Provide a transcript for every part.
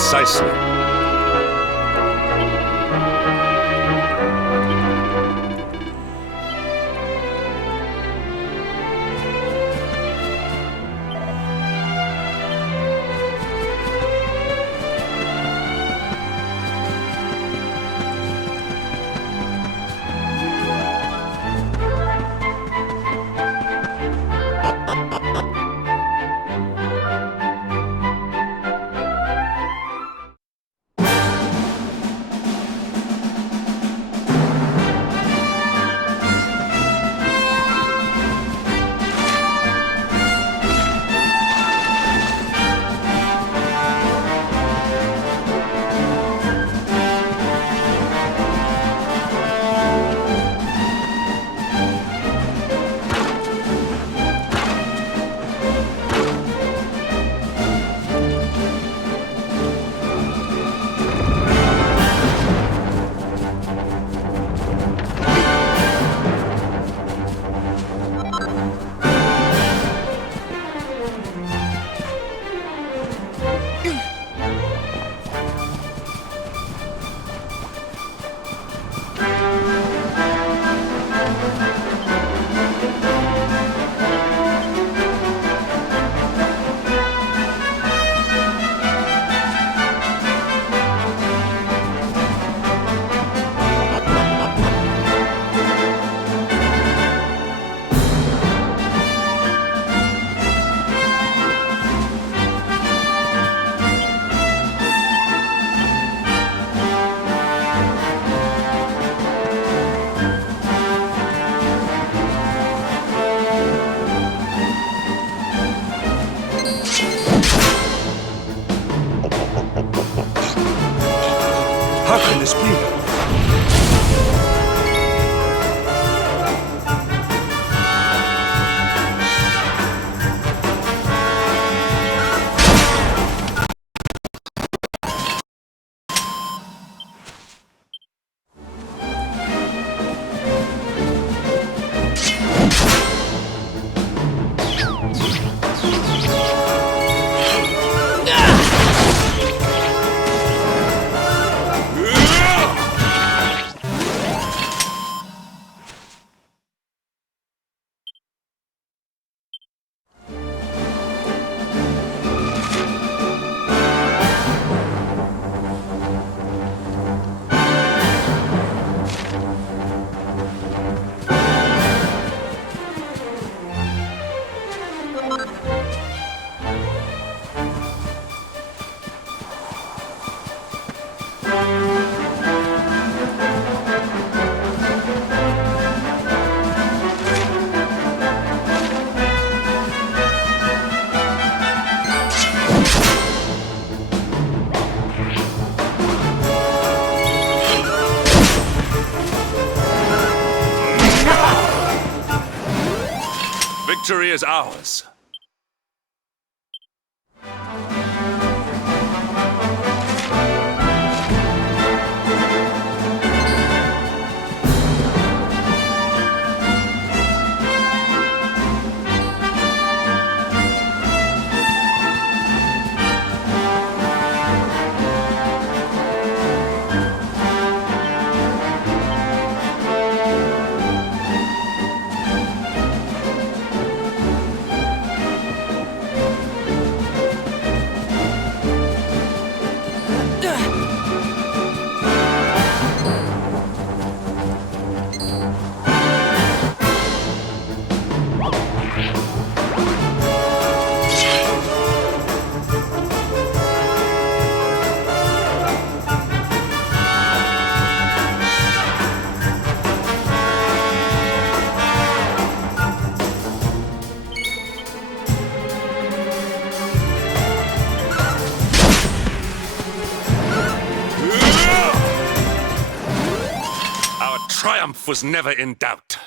Precisely. How can this be? Victory is ours. Our triumph was never in doubt.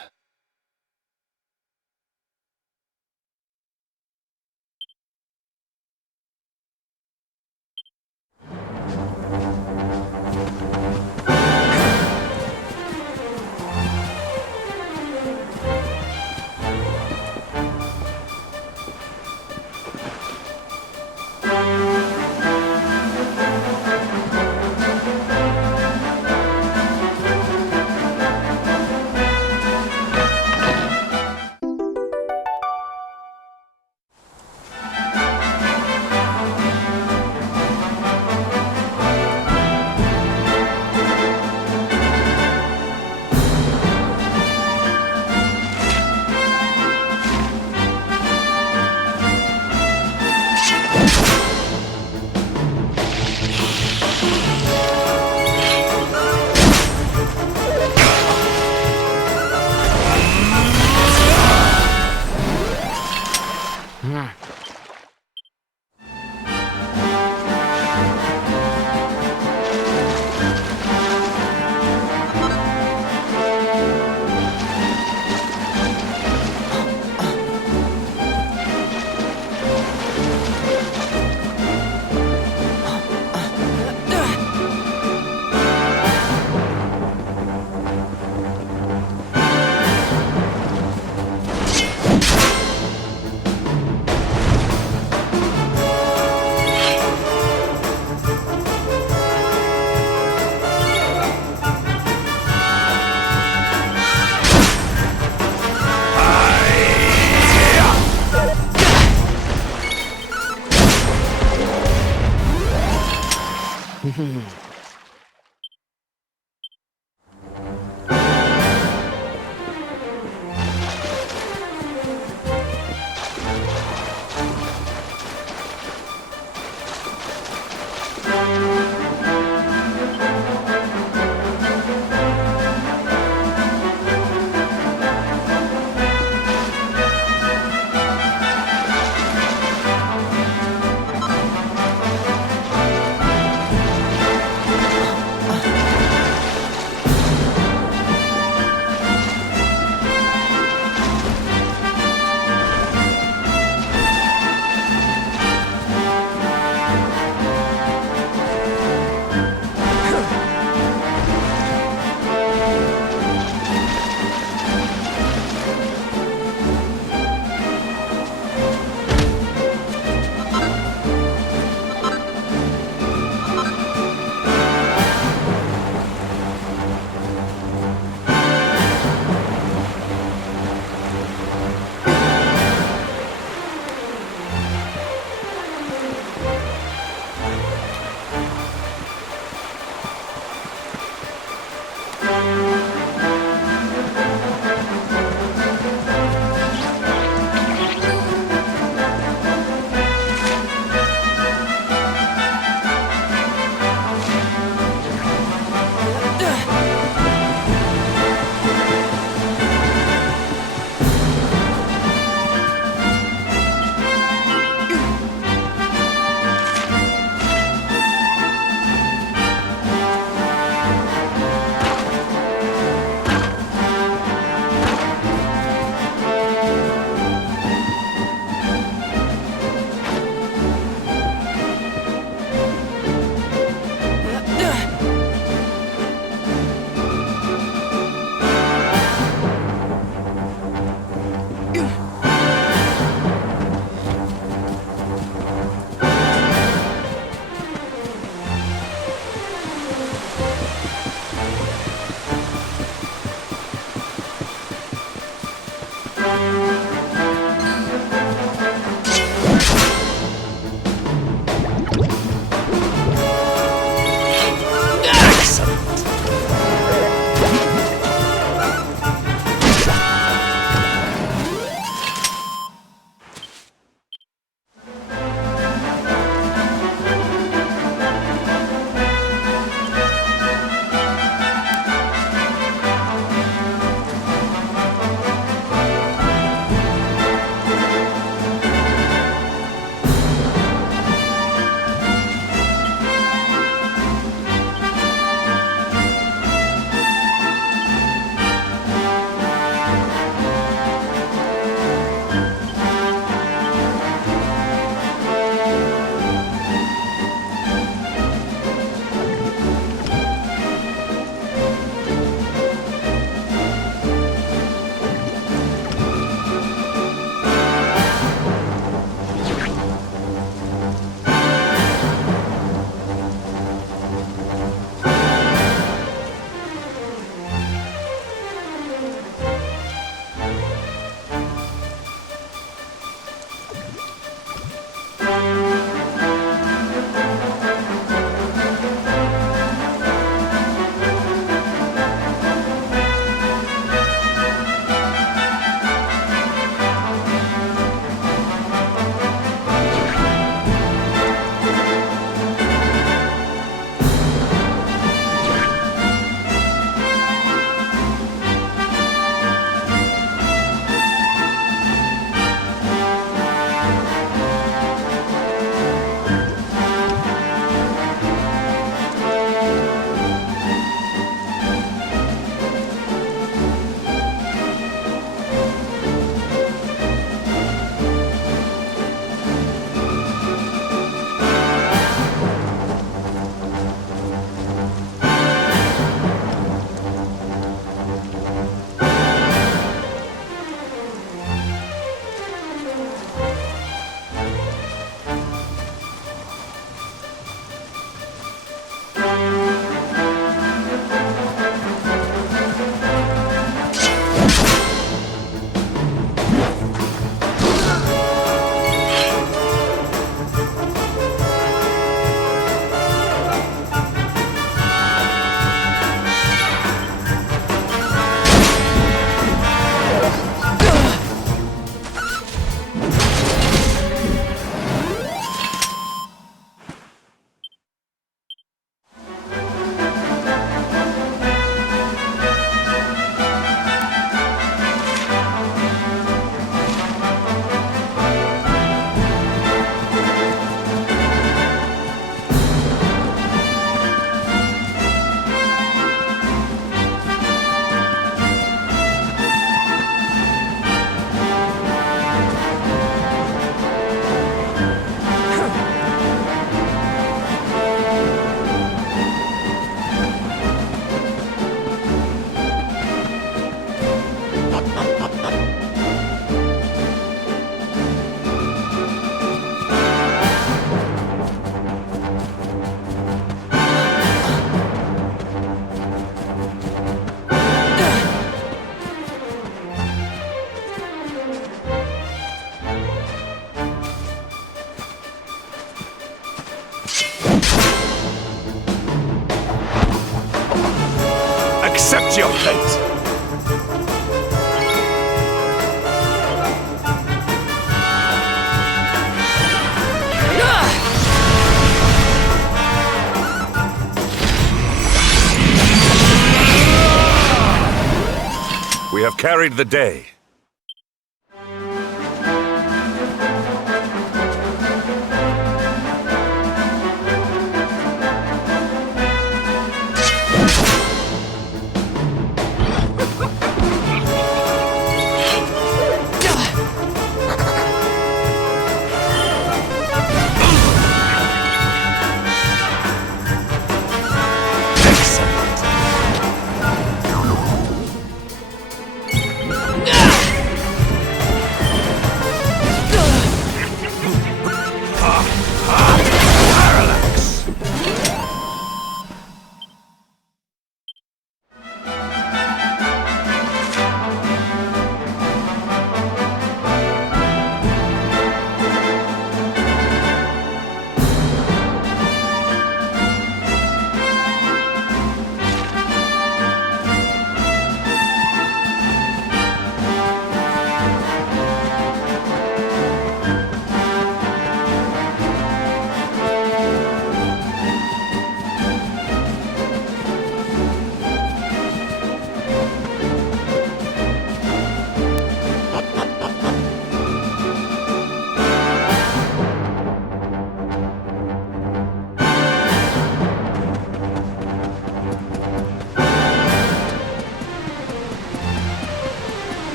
to your fate! We have carried the day.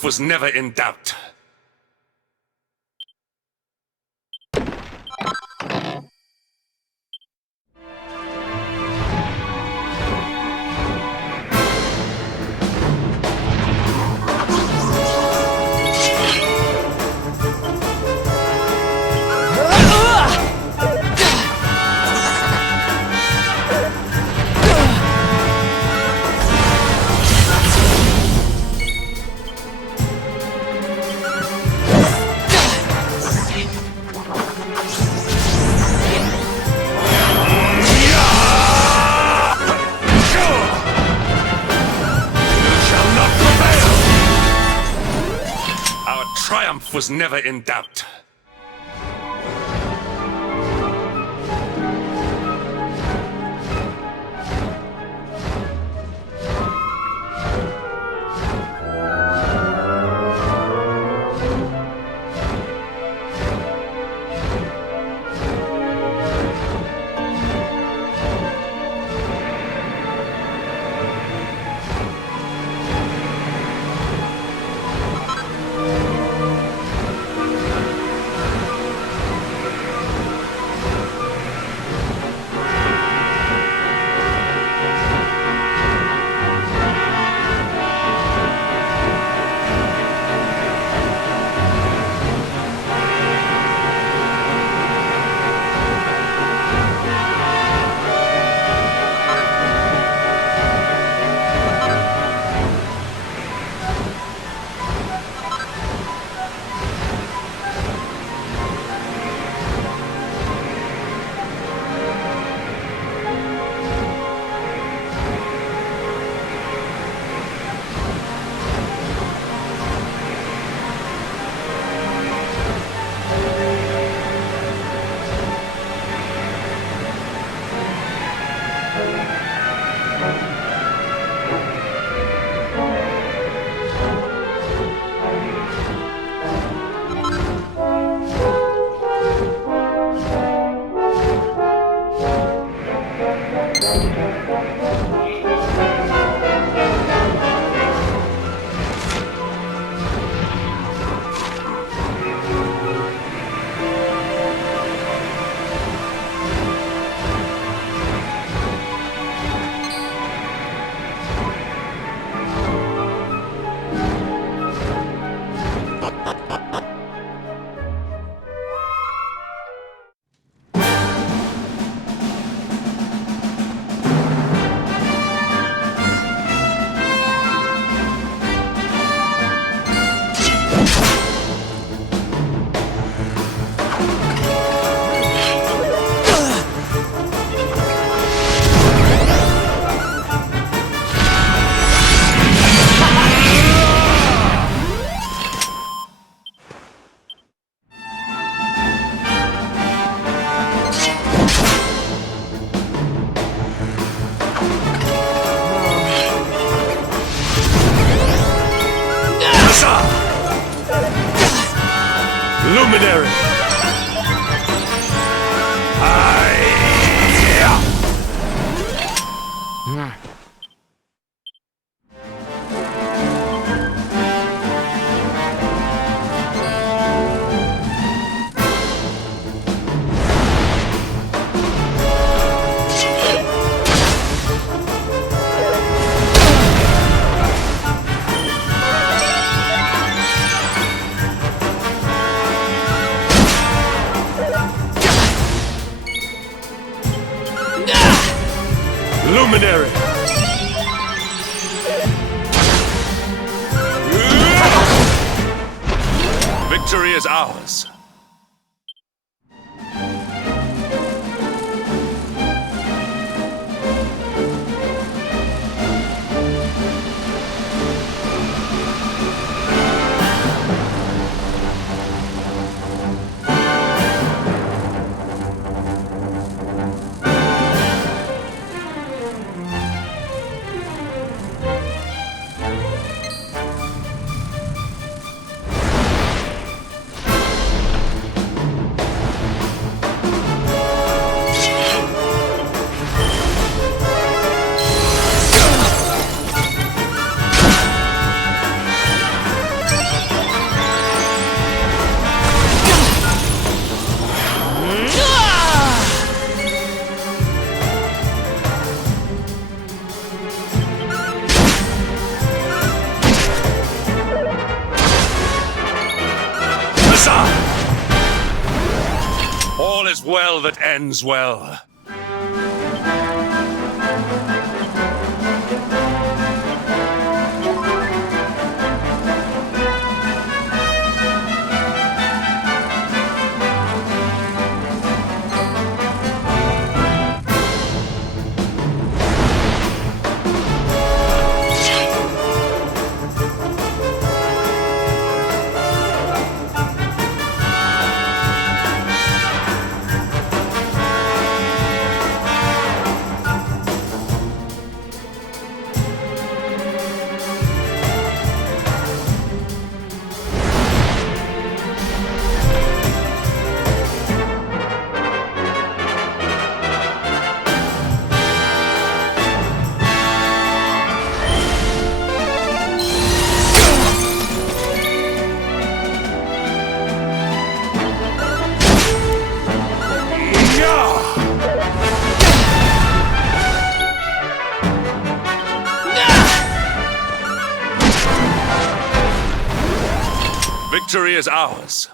triumph was never in doubt. Triumph was never in doubt. Luminary! Luminary! Victory is ours. is well that ends well. Victory is ours.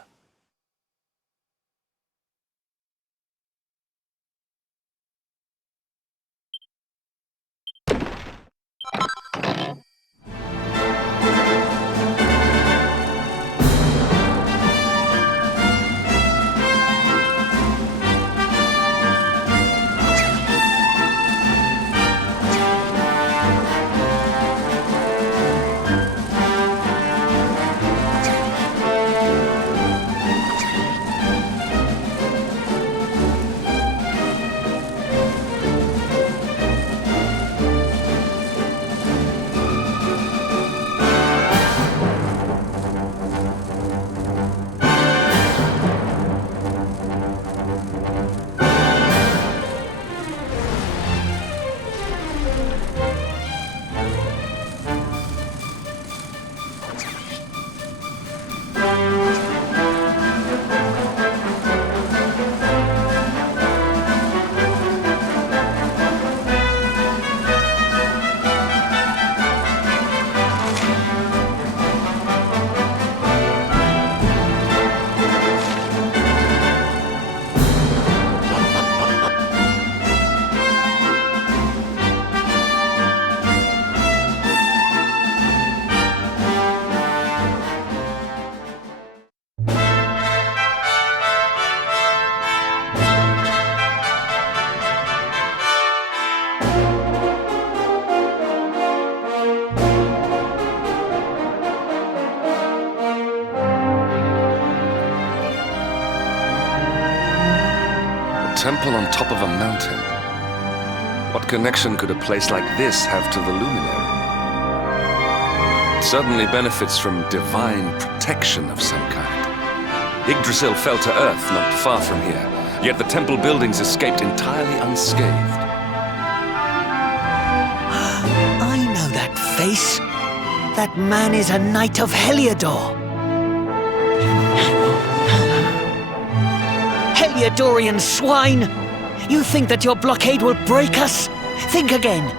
Temple on top of a mountain. What connection could a place like this have to the luminary? It certainly benefits from divine protection of some kind. Yggdrasil fell to earth not far from here, yet the temple buildings escaped entirely unscathed. I know that face. That man is a knight of Heliodor. Heliodorian swine! You think that your blockade will break us? Think again.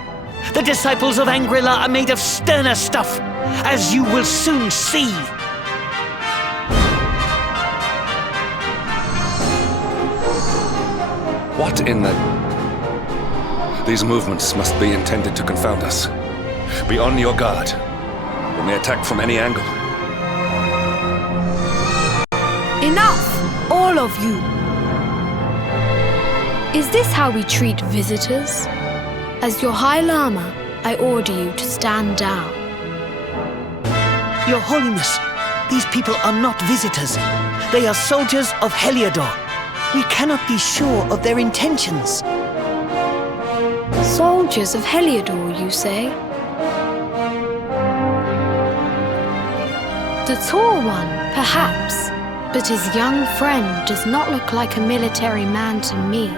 The disciples of Angrila are made of sterner stuff, as you will soon see. What in the... These movements must be intended to confound us. Be on your guard. We may attack from any angle. Enough, all of you. Is this how we treat visitors? As your High Lama, I order you to stand down. Your Holiness, these people are not visitors. They are soldiers of Heliodor. We cannot be sure of their intentions. Soldiers of Heliodor, you say? The tall one, perhaps, but his young friend does not look like a military man to me.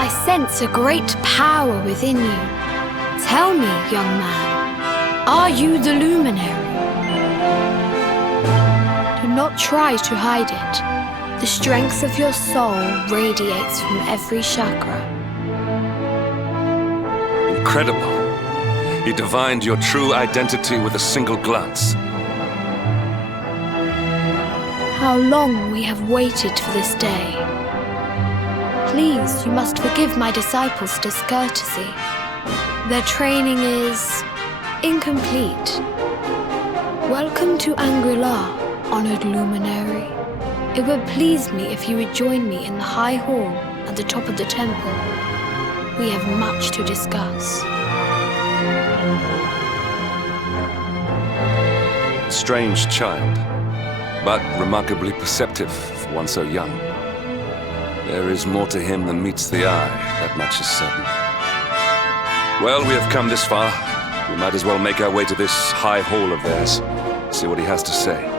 I sense a great power within you. Tell me, young man, are you the luminary? Do not try to hide it. The strength of your soul radiates from every chakra. Incredible. He divined your true identity with a single glance. how long we have waited for this day. Please, you must forgive my disciples' discourtesy. Their training is incomplete. Welcome to Angri-La, honored luminary. It would please me if you would join me in the high hall at the top of the temple. We have much to discuss. Strange child, but remarkably perceptive for one so young. There is more to him than meets the eye, that much is certain. Well, we have come this far. We might as well make our way to this high hall of theirs, see what he has to say.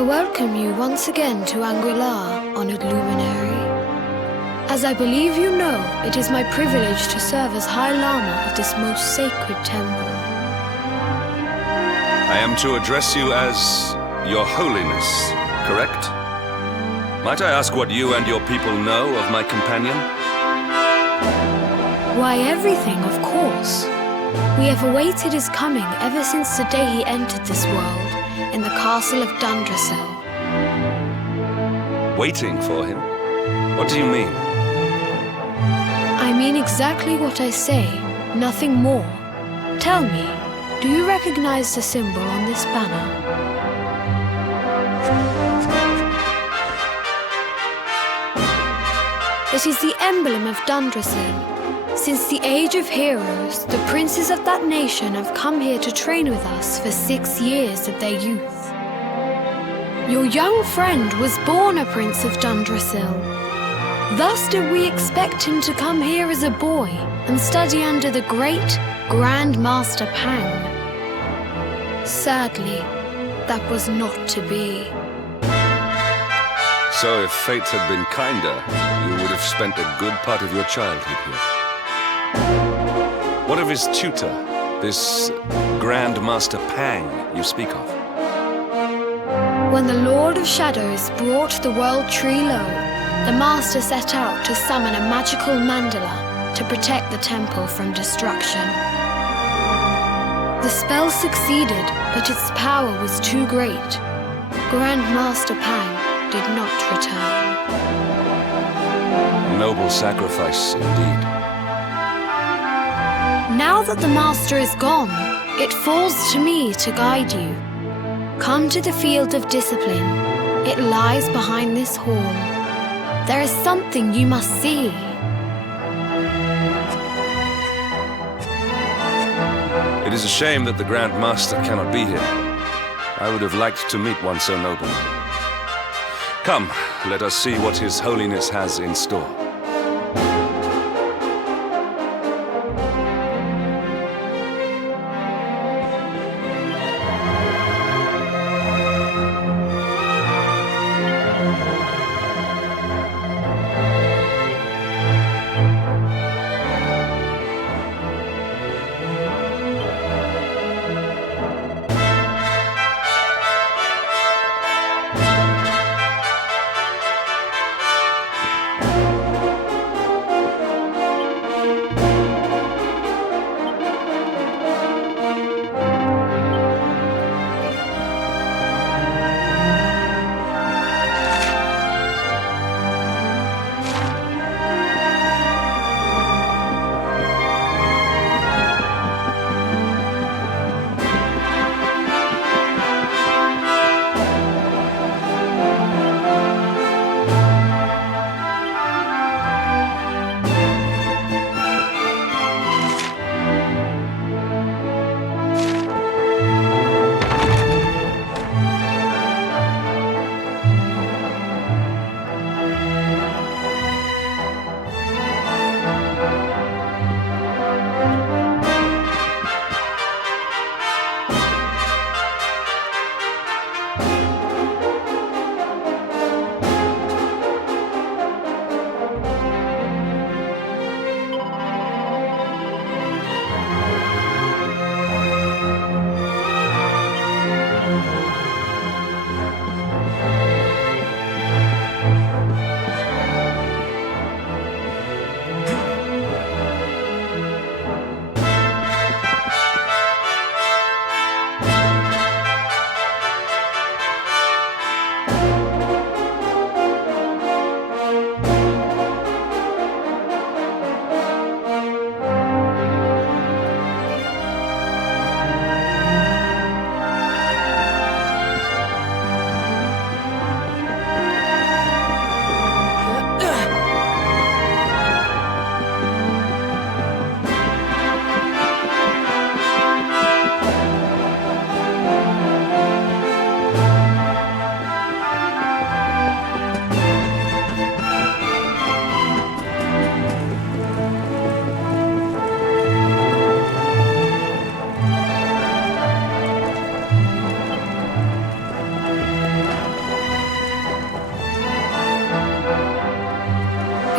I welcome you once again to Anguilla, honored luminary. As I believe you know, it is my privilege to serve as High Lama of this most sacred temple. I am to address you as Your Holiness, correct? Might I ask what you and your people know of my companion? Why, everything, of course. We have awaited his coming ever since the day he entered this world in the castle of Dundrasil. Waiting for him? What do you mean? I mean exactly what I say, nothing more. Tell me, do you recognize the symbol on this banner? It is the emblem of Dundrasil. Since the age of heroes, the princes of that nation have come here to train with us for 6 years of their youth. Your young friend was born a prince of Dundrasil. Thus did we expect him to come here as a boy and study under the great Grand Master Pang. Sadly, that was not to be. So if fate had been kinder, you would have spent a good part of your childhood here. What of his tutor, this Grand Master Pang you speak of? When the Lord of Shadows brought the world tree low, the Master set out to summon a magical mandala to protect the temple from destruction. The spell succeeded, but its power was too great. Grand Master Pang did not return. A noble sacrifice indeed. Now that the Master is gone, it falls to me to guide you. Come to the field of discipline. It lies behind this hall. There is something you must see. It is a shame that the Grand Master cannot be here. I would have liked to meet one so noble. Come, let us see what His Holiness has in store.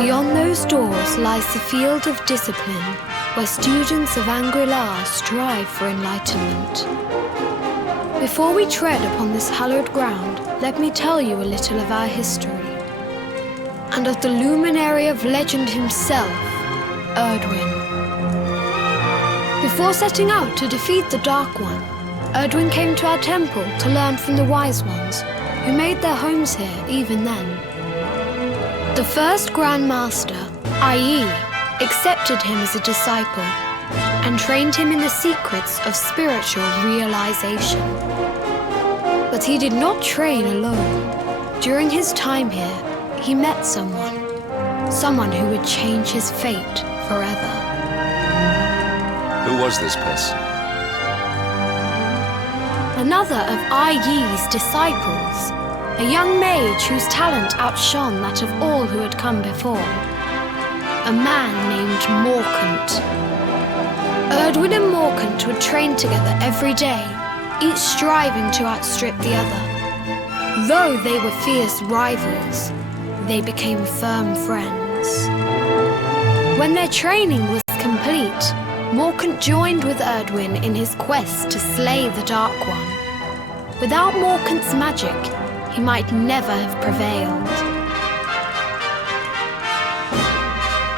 Beyond those doors lies the field of discipline, where students of Angri-La strive for enlightenment. Before we tread upon this hallowed ground, let me tell you a little of our history, and of the luminary of legend himself, Erdwin. Before setting out to defeat the Dark One, Erdwin came to our temple to learn from the Wise Ones, who made their homes here even then. The first Grand Master, i.e., accepted him as a disciple and trained him in the secrets of spiritual realization. But he did not train alone. During his time here, he met someone who would change his fate forever. Who was this person? Another of Ai Yi's disciples, a young mage whose talent outshone that of all who had come before. A man named Morkant. Erdwin and Morkant would train together every day, each striving to outstrip the other. Though they were fierce rivals, they became firm friends. When their training was complete, Morkant joined with Erdwin in his quest to slay the Dark One. Without Morkant's magic, he might never have prevailed.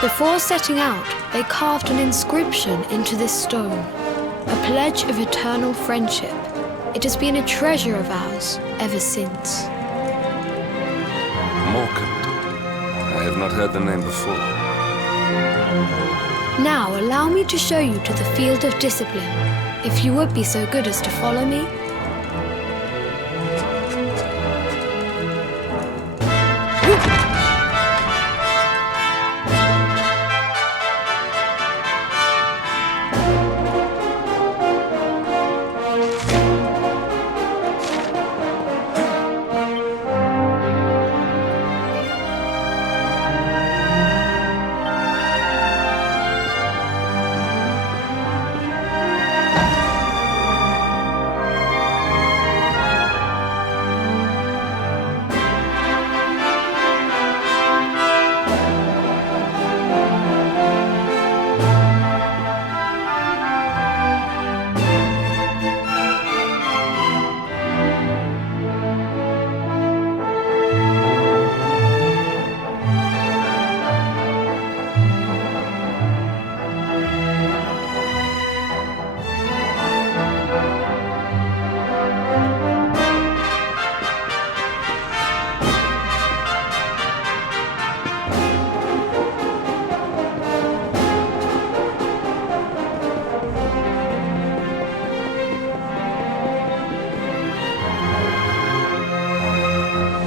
Before setting out, they carved an inscription into this stone, a pledge of eternal friendship. It has been a treasure of ours ever since. Morkant. I have not heard the name before. Now allow me to show you to the field of discipline, if you would be so good as to follow me.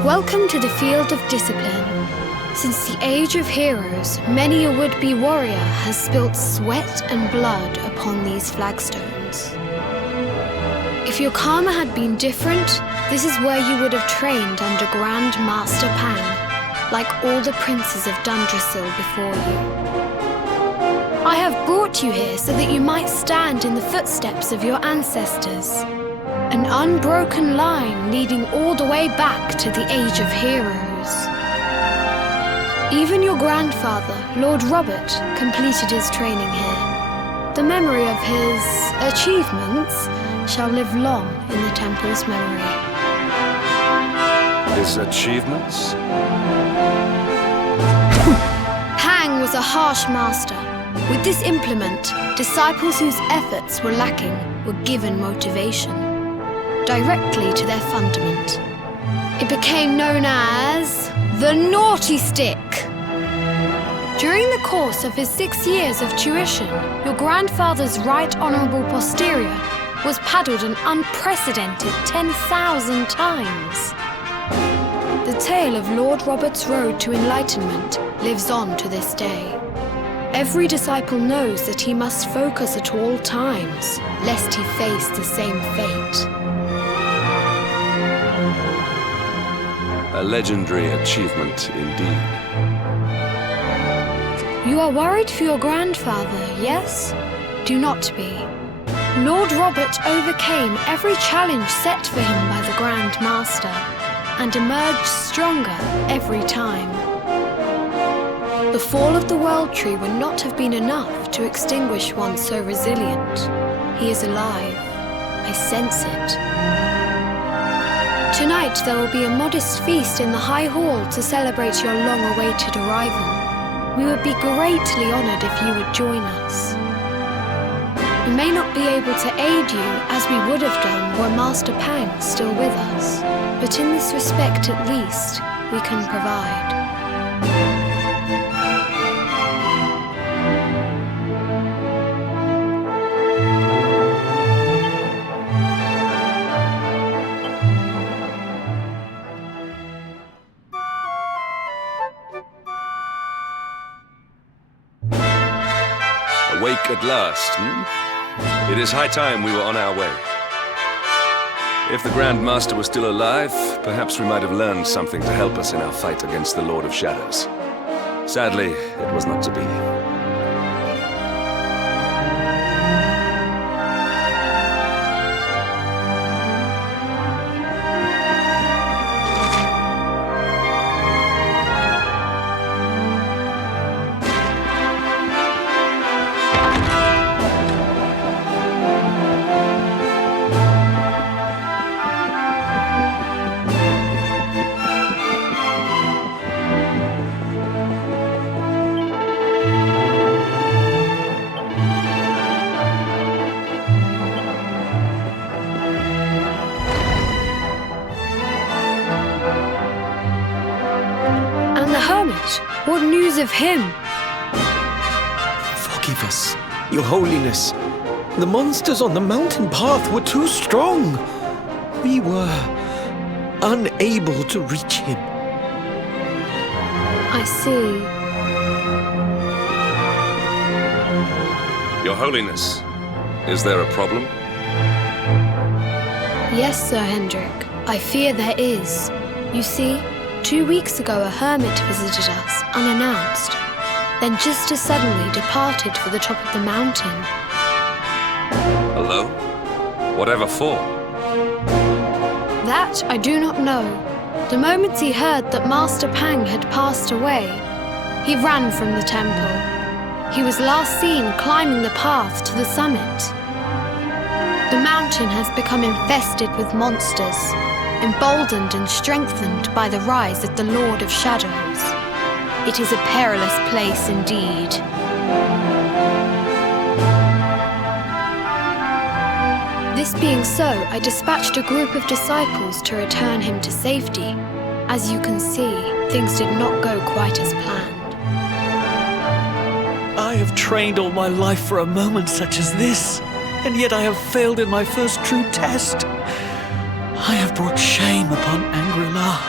Welcome to the field of discipline. Since the age of heroes, many a would-be warrior has spilt sweat and blood upon these flagstones. If your karma had been different, this is where you would have trained under Grand Master Pan, like all the princes of Dundrasil before you. I have brought you here so that you might stand in the footsteps of your ancestors. An unbroken line leading all the way back to the Age of Heroes. Even your grandfather, Lord Robert, completed his training here. The memory of his achievements shall live long in the temple's memory. His achievements? Pang was a harsh master. With this implement, disciples whose efforts were lacking were given motivation directly to their fundament. It became known as the Naughty Stick. During the course of his 6 years of tuition, your grandfather's right honourable posterior was paddled an unprecedented 10,000 times. The tale of Lord Robert's road to enlightenment lives on to this day. Every disciple knows that he must focus at all times, lest he face the same fate. A legendary achievement indeed. You are worried for your grandfather, yes? Do not be. Lord Robert overcame every challenge set for him by the Grand Master and emerged stronger every time. The fall of the World Tree would not have been enough to extinguish one so resilient. He is alive. I sense it. Tonight there will be a modest feast in the High Hall to celebrate your long-awaited arrival. We would be greatly honored if you would join us. We may not be able to aid you as we would have done were Master Pang still with us, but in this respect at least, we can provide. Awake at last, It is high time we were on our way. If the Grand Master was still alive, perhaps we might have learned something to help us in our fight against the Lord of Shadows. Sadly, it was not to be. What news of him? Forgive us, Your Holiness. The monsters on the mountain path were too strong. We were unable to reach him. I see. Your Holiness, is there a problem? Yes, Sir Hendrik. I fear there is. You see, 2 weeks ago a hermit visited us, unannounced, then just as suddenly departed for the top of the mountain. Alone? Whatever for? That I do not know. The moment he heard that Master Pang had passed away, he ran from the temple. He was last seen climbing the path to the summit. The mountain has become infested with monsters, emboldened and strengthened by the rise of the Lord of Shadows. It is a perilous place indeed. This being so, I dispatched a group of disciples to return him to safety. As you can see, things did not go quite as planned. I have trained all my life for a moment such as this, and yet I have failed in my first true test. I have brought shame upon Angri-La.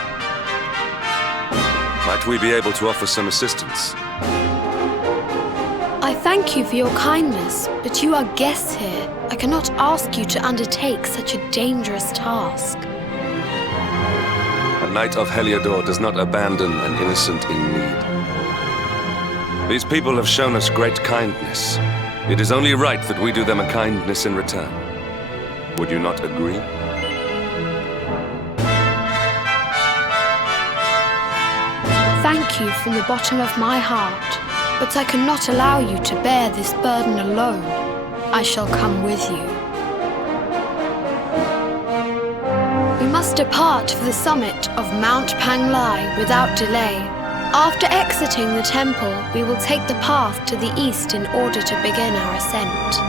Might we be able to offer some assistance? I thank you for your kindness, but you are guests here. I cannot ask you to undertake such a dangerous task. A knight of Heliodor does not abandon an innocent in need. These people have shown us great kindness. It is only right that we do them a kindness in return. Would you not agree? Thank you from the bottom of my heart, but I cannot allow you to bear this burden alone. I shall come with you. We must depart for the summit of Mount Panglai without delay. After exiting the temple, we will take the path to the east in order to begin our ascent.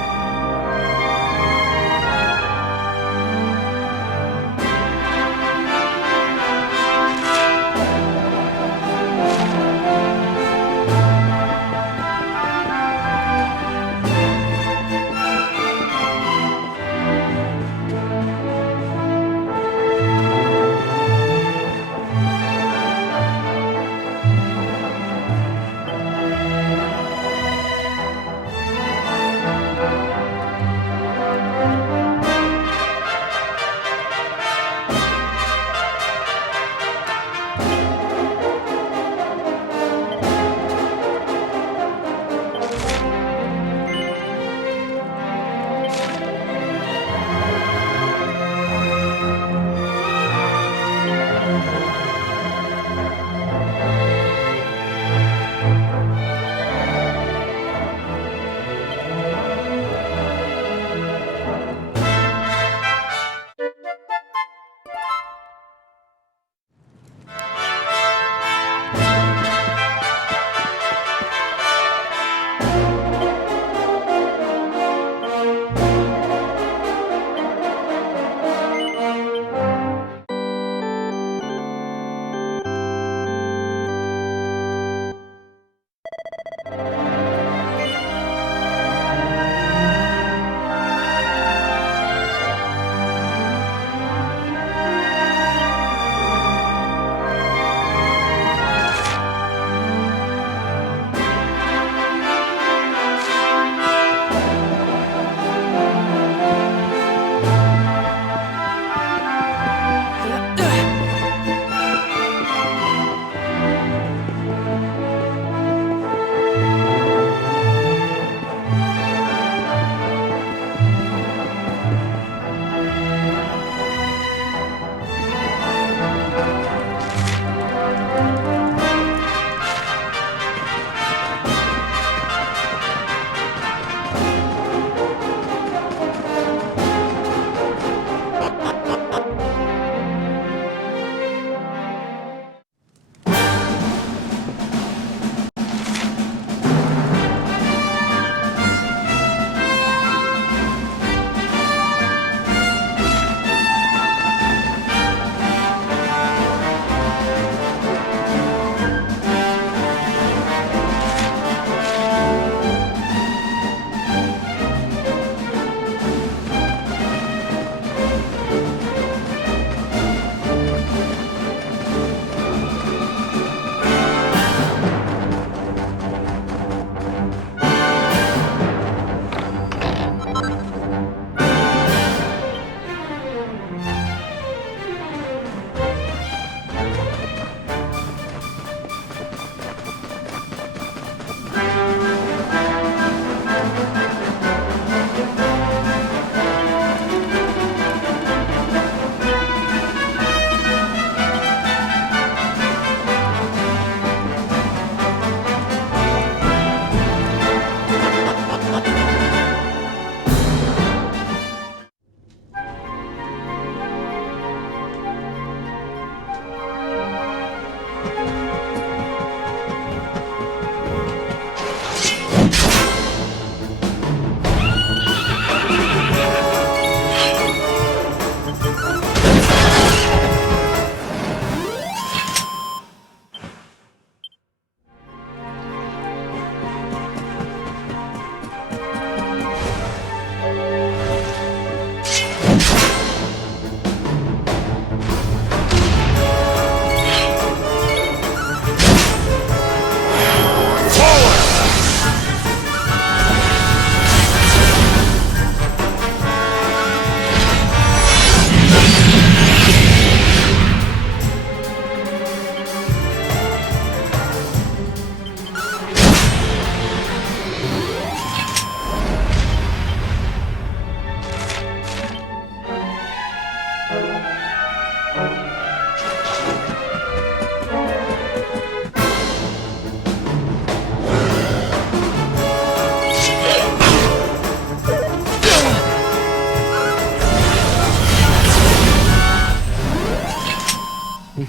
We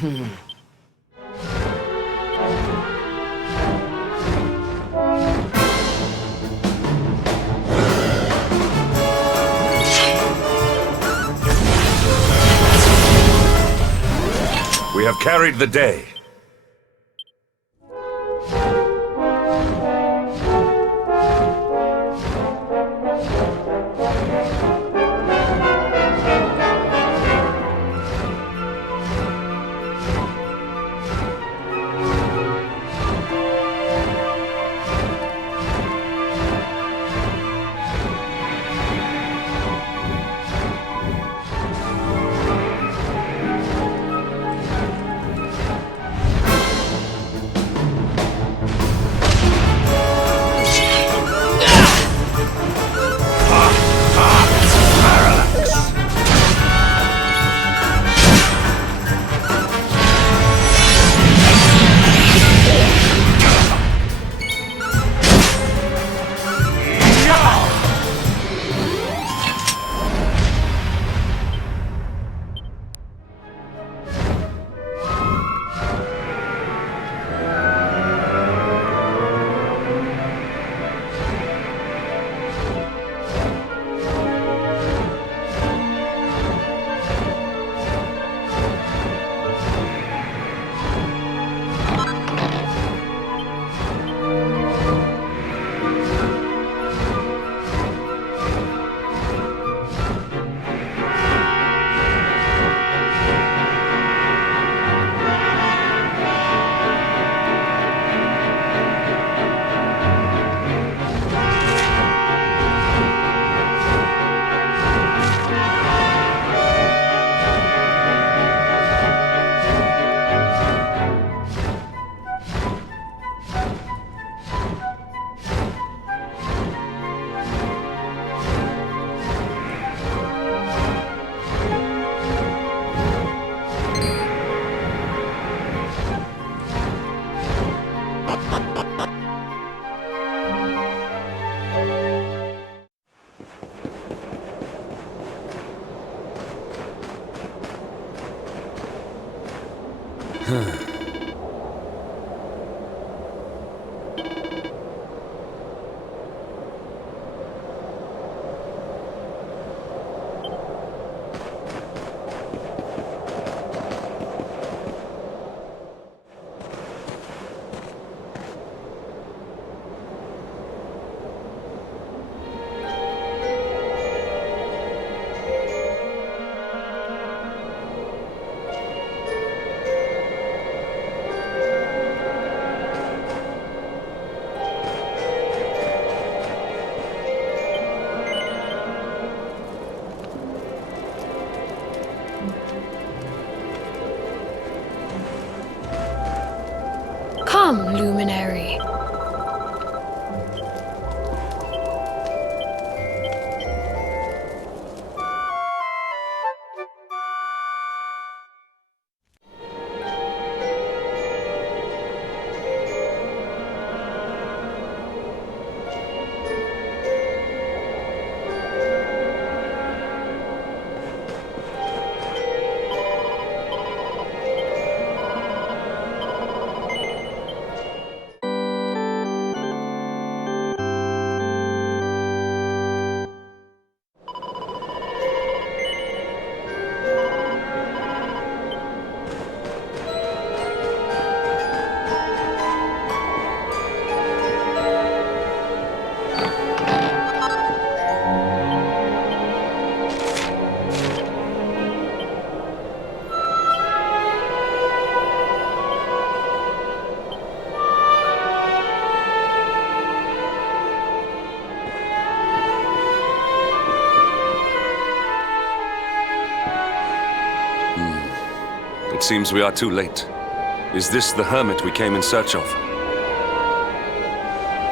have carried the day. Come, luminary. It seems we are too late. Is this the hermit we came in search of?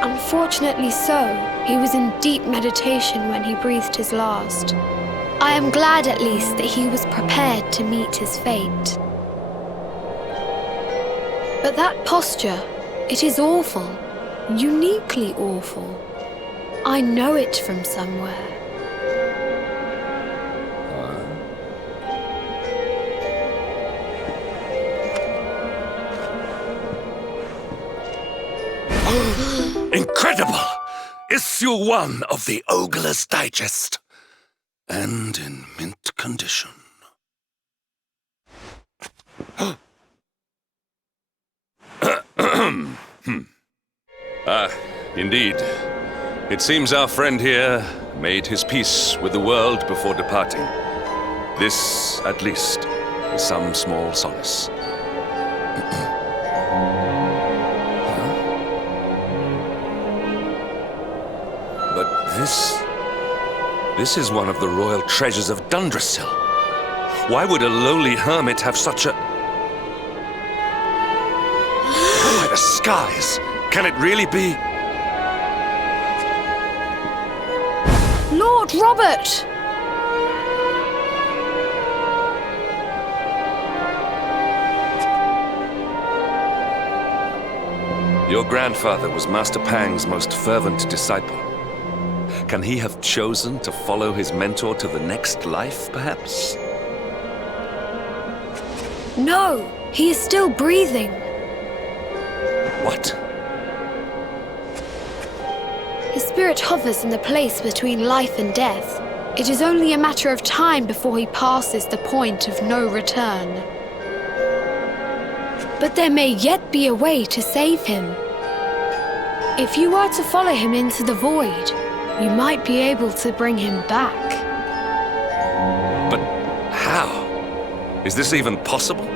Unfortunately so. He was in deep meditation when he breathed his last. I am glad at least that he was prepared to meet his fate. But that posture, it is awful. Uniquely awful. I know it from somewhere. Incredible! Issue 1 of the Ogler's Digest. And in mint condition. Indeed. It seems our friend here made his peace with the world before departing. This, at least, is some small solace. But this is one of the royal treasures of Dundrasil. Why would a lowly hermit have such a... By the skies! Can it really be? Lord Robert! Your grandfather was Master Pang's most fervent disciple. Can he have chosen to follow his mentor to the next life, perhaps? No, he is still breathing. What? His spirit hovers in the place between life and death. It is only a matter of time before he passes the point of no return. But there may yet be a way to save him. If you were to follow him into the void, you might be able to bring him back. But how? Is this even possible?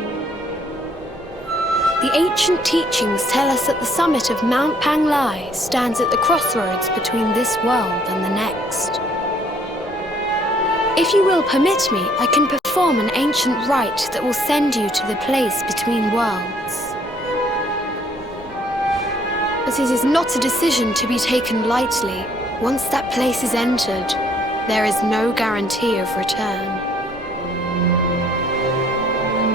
The ancient teachings tell us that the summit of Mount Panglai stands at the crossroads between this world and the next. If you will permit me, I can perform an ancient rite that will send you to the place between worlds. But it is not a decision to be taken lightly. Once that place is entered, there is no guarantee of return.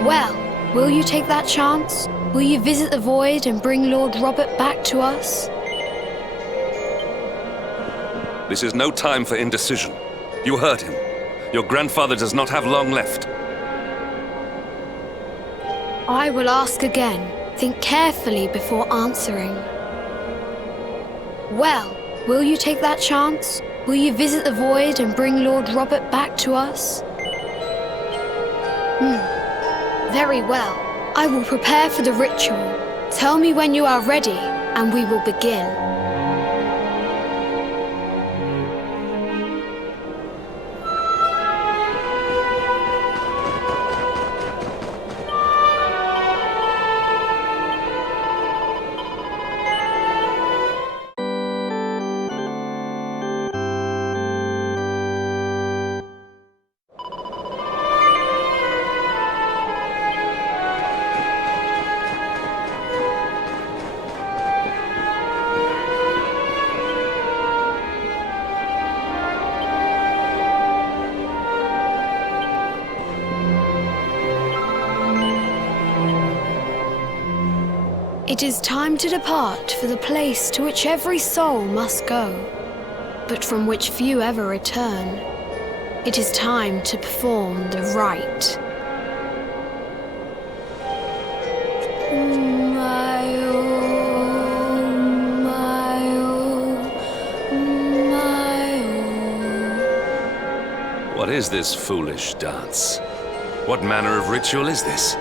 Well, will you take that chance? Will you visit the void and bring Lord Robert back to us? This is no time for indecision. You heard him. Your grandfather does not have long left. I will ask again. Think carefully before answering. Well, will you take that chance? Will you visit the void and bring Lord Robert back to us? Very well. I will prepare for the ritual. Tell me when you are ready, and we will begin. It is time to depart for the place to which every soul must go, but from which few ever return. It is time to perform the rite. What is this foolish dance? What manner of ritual is this?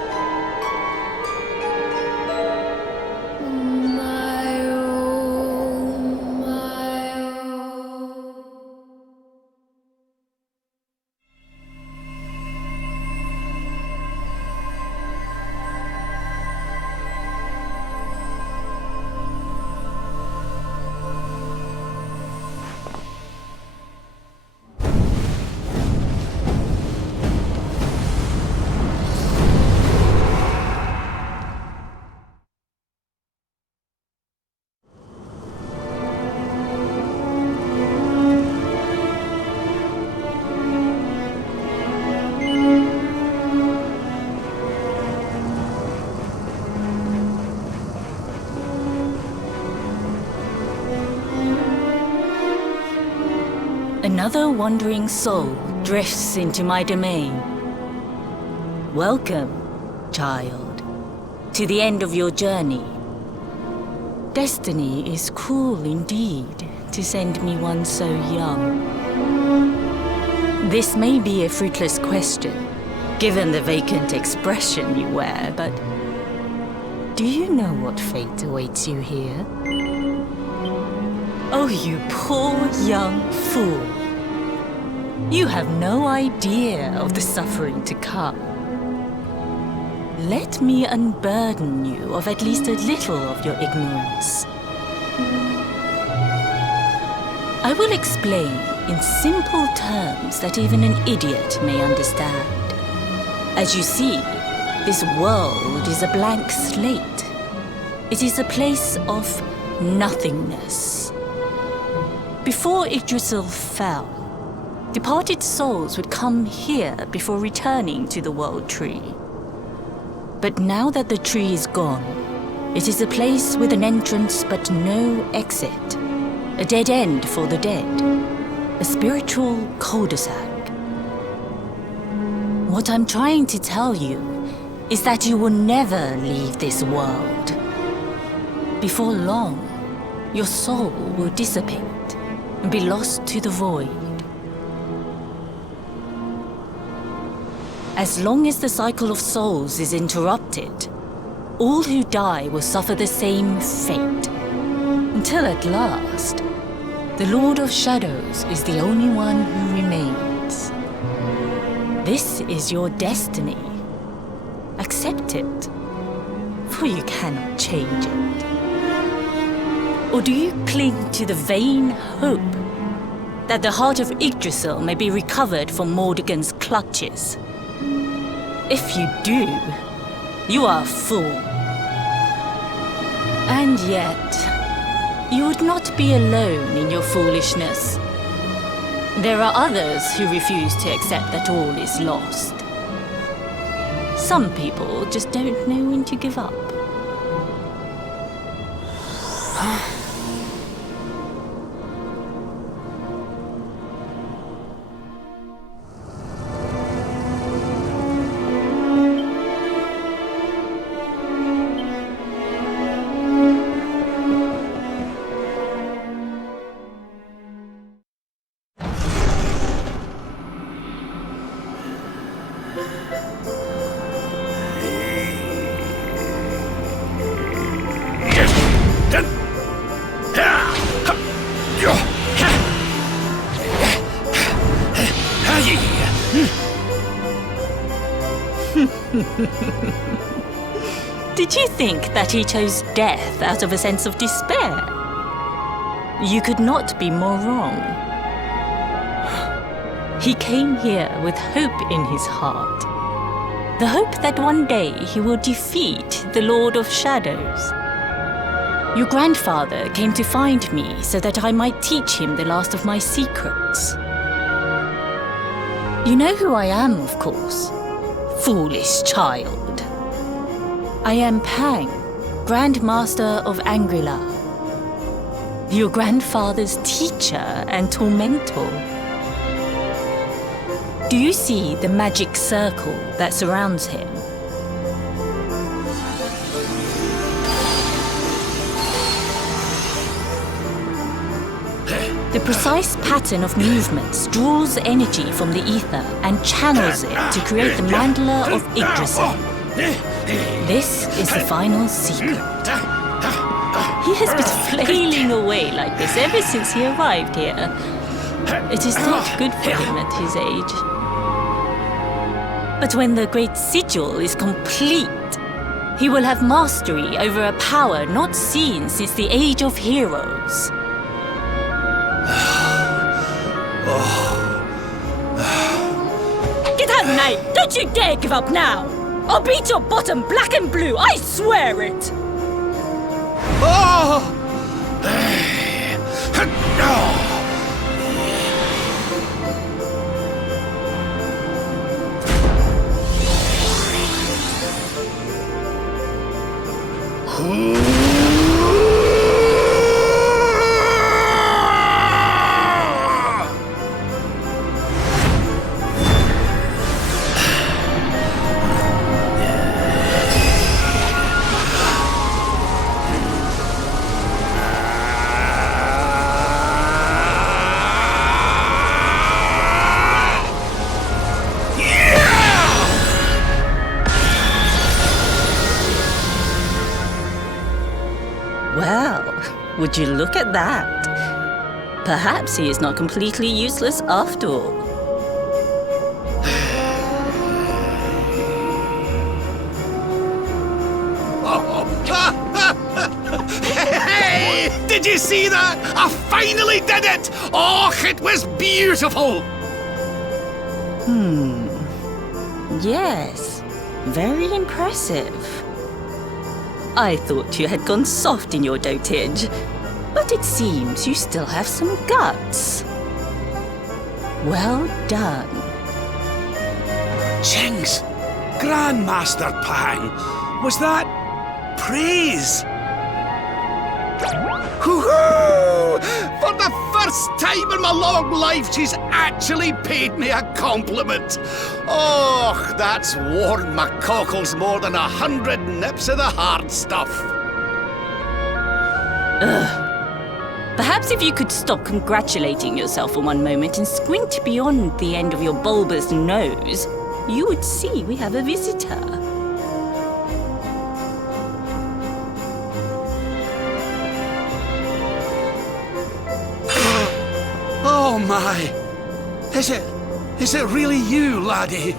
Another wandering soul drifts into my domain. Welcome, child, to the end of your journey. destiny is cruel indeed to send me one so young. This may be a fruitless question, given the vacant expression you wear, but do you know what fate awaits you here? Oh, you poor young fool. You have no idea of the suffering to come. Let me unburden you of at least a little of your ignorance. I will explain in simple terms that even an idiot may understand. As you see, this world is a blank slate. It is a place of nothingness. Before Yggdrasil fell, departed souls would come here before returning to the World Tree. But now that the tree is gone, it is a place with an entrance but no exit. A dead end for the dead. A spiritual cul-de-sac. What I'm trying to tell you is that you will never leave this world. Before long, your soul will dissipate and be lost to the void. As long as the cycle of souls is interrupted, all who die will suffer the same fate. Until at last, the Lord of Shadows is the only one who remains. This is your destiny. Accept it, for you cannot change it. Or do you cling to the vain hope that the heart of Yggdrasil may be recovered from Mordegon's clutches? If you do, you are a fool. And yet, you would not be alone in your foolishness. There are others who refuse to accept that all is lost. Some people just don't know when to give up. Did you think that he chose death out of a sense of despair? You could not be more wrong. He came here with hope in his heart. The hope that one day he will defeat the Lord of Shadows. Your grandfather came to find me so that I might teach him the last of my secrets. You know who I am, of course. Foolish child. I am Pang, Grand Master of Angrila. Your grandfather's teacher and tormentor. Do you see the magic circle that surrounds him? The precise pattern of movements draws energy from the ether and channels it to create the mandala of Yggdrasil. This is the final secret. He has been flailing away like this ever since he arrived here. It is not good for him at his age. But when the great sigil is complete, he will have mastery over a power not seen since the Age of Heroes. Get out, knight! Don't you dare give up now! I'll beat your bottom black and blue, I swear it! Oh! Well, would you look at that? Perhaps he is not completely useless after all. Hey! Did you see that? I finally did it! Oh, it was beautiful! Yes, very impressive. I thought you had gone soft in your dotage, but it seems you still have some guts. Well done. Jinx! Grandmaster Pang! Was that praise? Hoo-hoo! For the first time in my long life, she's actually paid me a compliment. Oh, that's warmed my cockles more than 100 nips of the hard stuff. Perhaps if you could stop congratulating yourself for one moment and squint beyond the end of your bulbous nose, you would see we have a visitor. Oh my! Is it really you, laddie?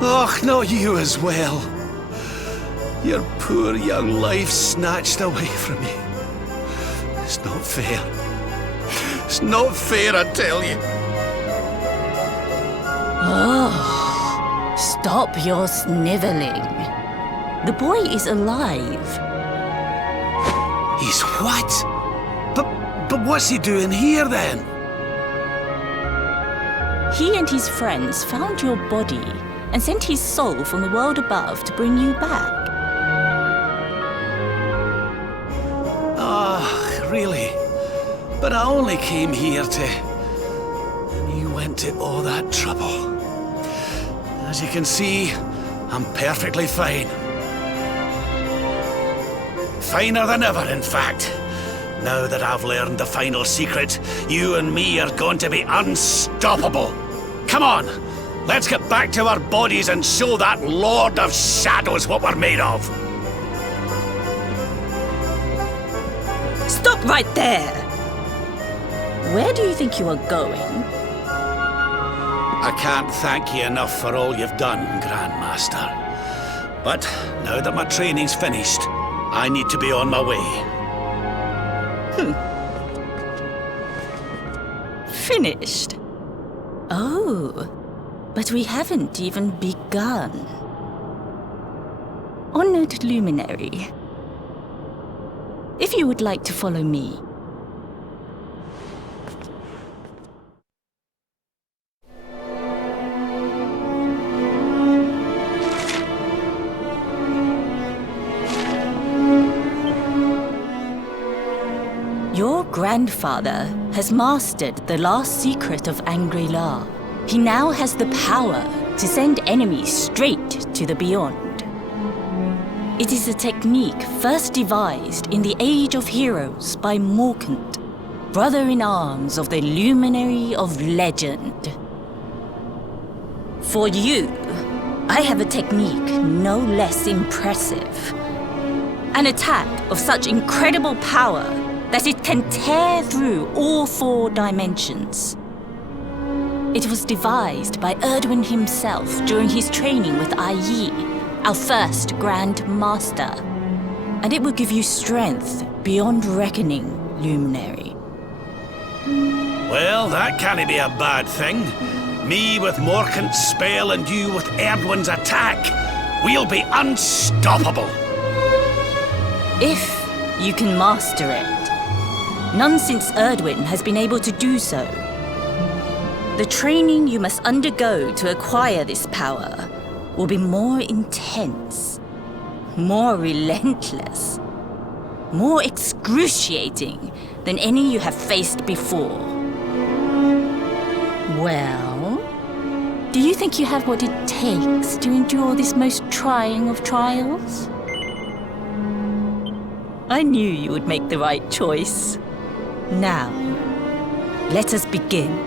Och, not you as well. Your poor young life snatched away from you. It's not fair. It's not fair, I tell you. Oh, stop your sniveling. The boy is alive. He's what? But what's he doing here then? He and his friends found your body and sent his soul from the world above to bring you back. Ah, really? But I only came here to... And you went to all that trouble. As you can see, I'm perfectly fine. Finer than ever, in fact. Now that I've learned the final secret, you and me are going to be unstoppable. Come on, let's get back to our bodies and show that Lord of Shadows what we're made of. Stop right there! Where do you think you are going? I can't thank you enough for all you've done, Grandmaster. But now that my training's finished, I need to be on my way. Finished? Oh, but we haven't even begun. Honored Luminary, if you would like to follow me. Your grandfather has mastered the last secret of Angri-La. He now has the power to send enemies straight to the beyond. It is a technique first devised in the Age of Heroes by Morkant, brother-in-arms of the Luminary of Legend. For you, I have a technique no less impressive. An attack of such incredible power that it can tear through all 4 dimensions. It was devised by Erdwin himself during his training with Yi, our first Grand Master. And it will give you strength beyond reckoning, Luminary. Well, that can't be a bad thing. Me with Morkant's spell and you with Erdwin's attack. We'll be unstoppable. If you can master it. None since Erdwin has been able to do so. The training you must undergo to acquire this power will be more intense, more relentless, more excruciating than any you have faced before. Well, do you think you have what it takes to endure this most trying of trials? I knew you would make the right choice. Now, let us begin.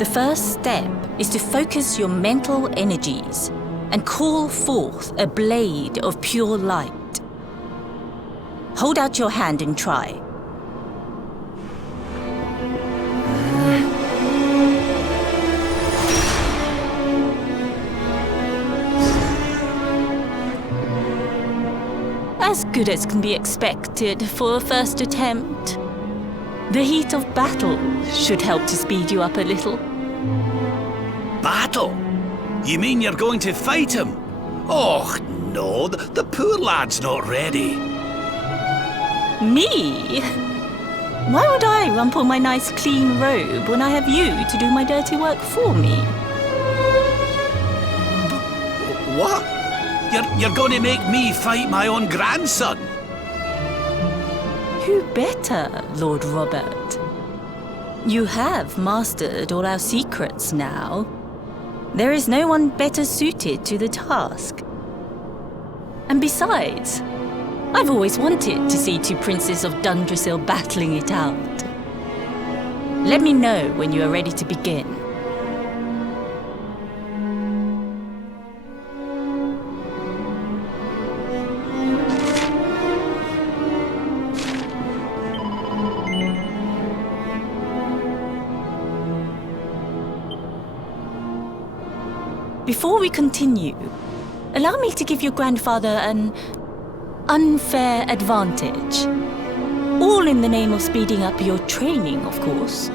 The first step is to focus your mental energies and call forth a blade of pure light. Hold out your hand and try. As good as can be expected for a first attempt. The heat of battle should help to speed you up a little. Battle? You mean you're going to fight him? Oh, no, the poor lad's not ready. Me? Why would I rumple my nice clean robe when I have you to do my dirty work for me? What? You're going to make me fight my own grandson? Who better, Lord Robert? You have mastered all our secrets now. There is no one better suited to the task. And besides, I've always wanted to see two princes of Dundrasil battling it out. Let me know when you are ready to begin. Before we continue, allow me to give your grandfather an unfair advantage. All in the name of speeding up your training, of course.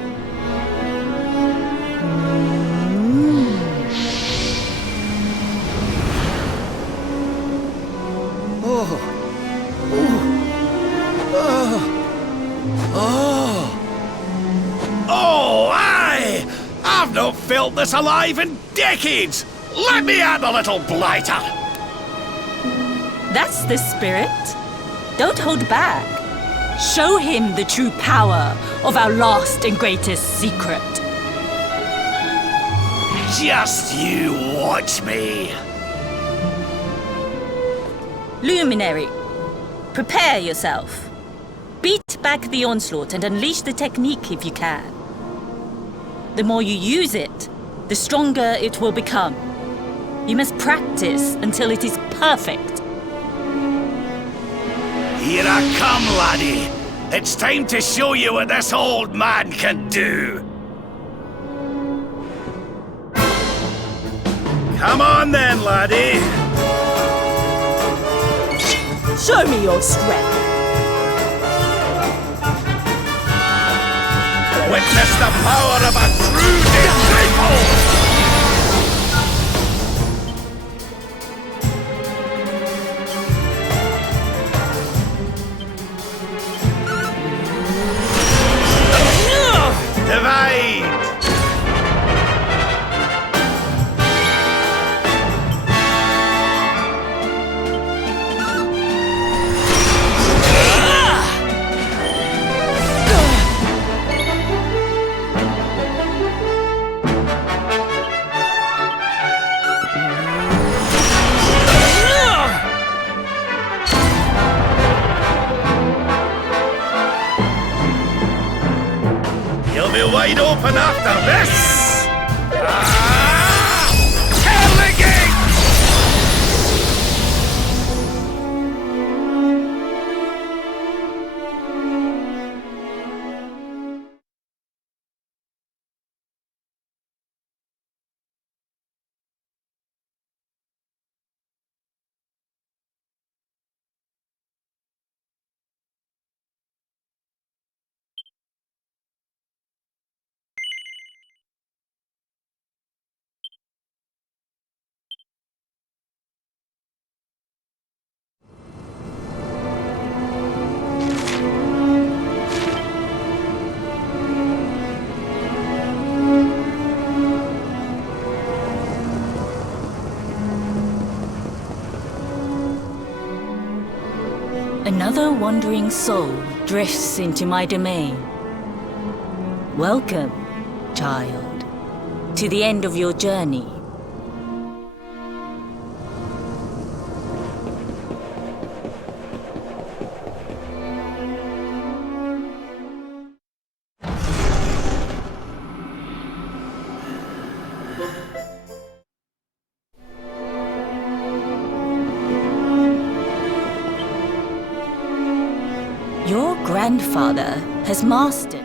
Oh, aye! I've not felt this alive in decades! Let me at the little blighter! That's the spirit. Don't hold back. Show him the true power of our last and greatest secret. Just you watch me! Luminary, prepare yourself. Beat back the onslaught and unleash the technique if you can. The more you use it, the stronger it will become. You must practice until it is perfect. Here I come, laddie. It's time to show you what this old man can do. Come on then, laddie. Show me your strength. Witness the power of a true disciple! Divide! You'll be wide open after this! Curling! Another wandering soul drifts into my domain. Welcome, child, to the end of your journey. Your grandfather has mastered.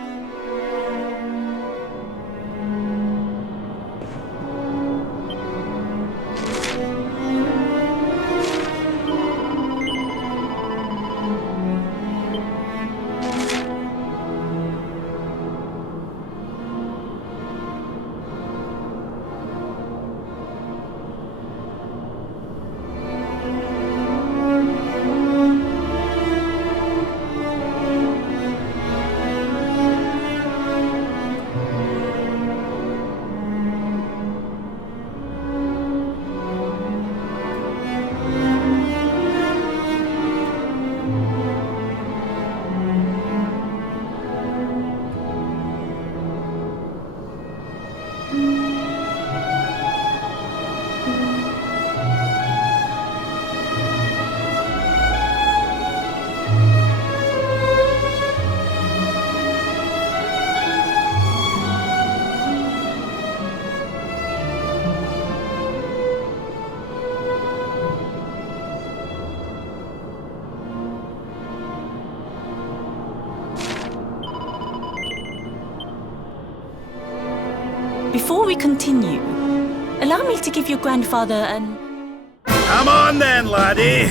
Before we continue, allow me to give your grandfather an... Come on then, laddie.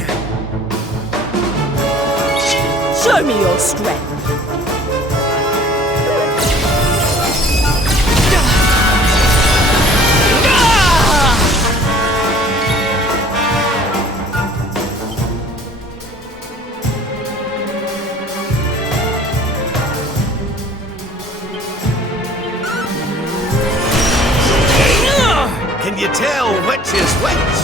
Show me your strength. Can you tell which is which?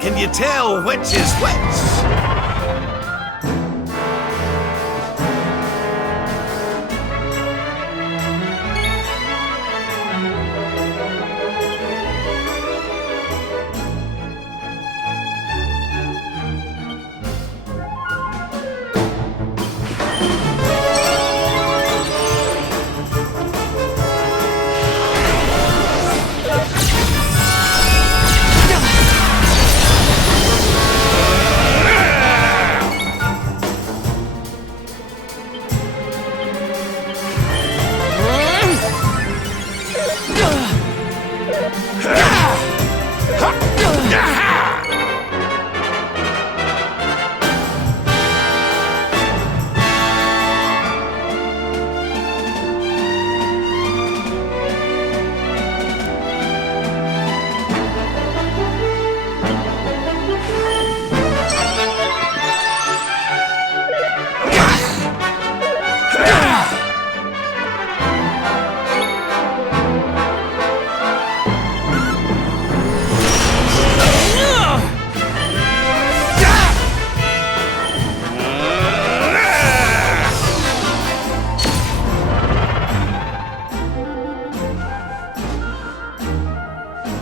Can you tell which is which?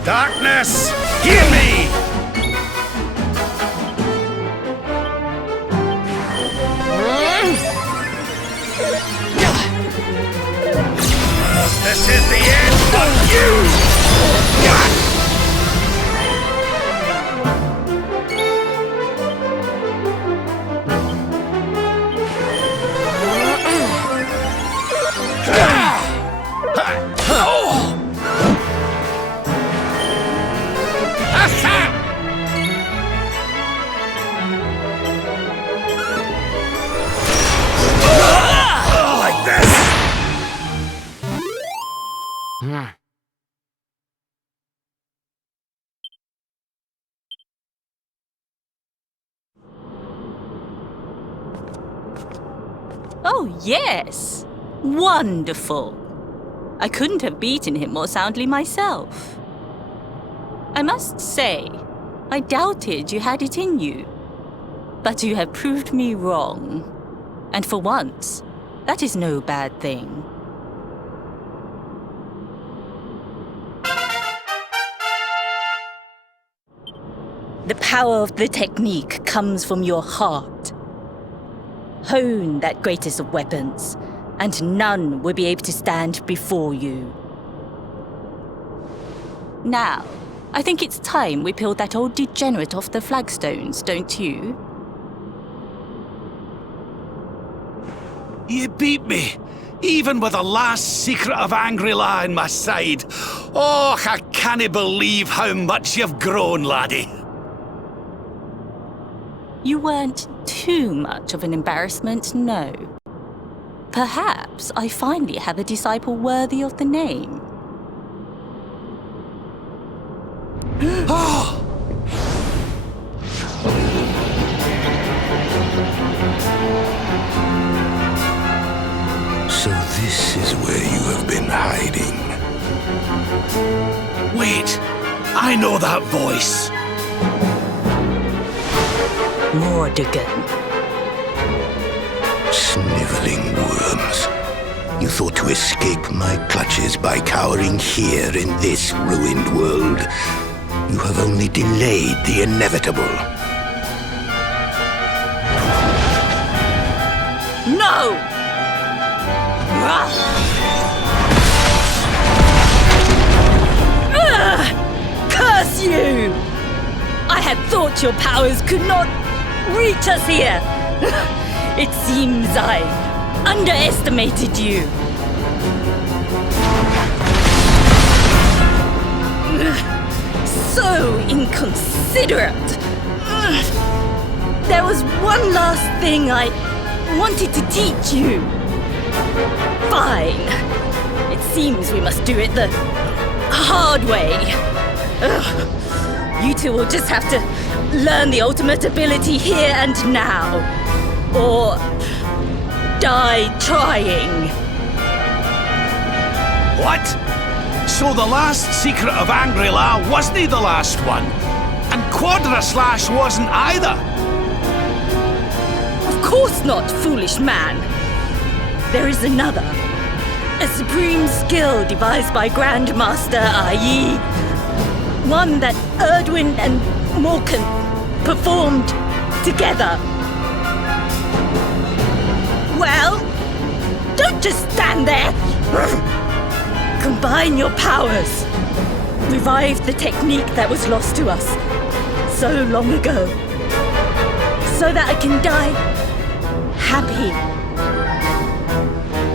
Darkness, hear me! This is the end for you! Oh, yes. Wonderful. I couldn't have beaten him more soundly myself. I must say, I doubted you had it in you. But you have proved me wrong. And for once, that is no bad thing. The power of the technique comes from your heart. Hone that greatest of weapons, and none will be able to stand before you. Now, I think it's time we peeled that old degenerate off the flagstones, don't you? You beat me, even with the last secret of Angry-La in my side. Oh, I can't believe how much you've grown, laddie. You weren't too much of an embarrassment, no. Perhaps I finally have a disciple worthy of the name. Oh! So this is where you have been hiding. Wait, I know that voice. Mordigan. Sniveling worms. You thought to escape my clutches by cowering here in this ruined world. You have only delayed the inevitable. No! Curse you! I had thought your powers could not reach us here. It seems I underestimated you. So inconsiderate. There was one last thing I wanted to teach you. Fine. It seems we must do it the hard way. You two will just have to learn the ultimate ability here and now. Or die trying. What? So the last secret of Angry-La wasn't the last one? And Quadra-Slash wasn't either? Of course not, foolish man. There is another. A supreme skill devised by Grandmaster, i.e. one that Erdwin and Morkan performed together. Well, don't just stand there. Combine your powers. Revive the technique that was lost to us so long ago. So that I can die happy.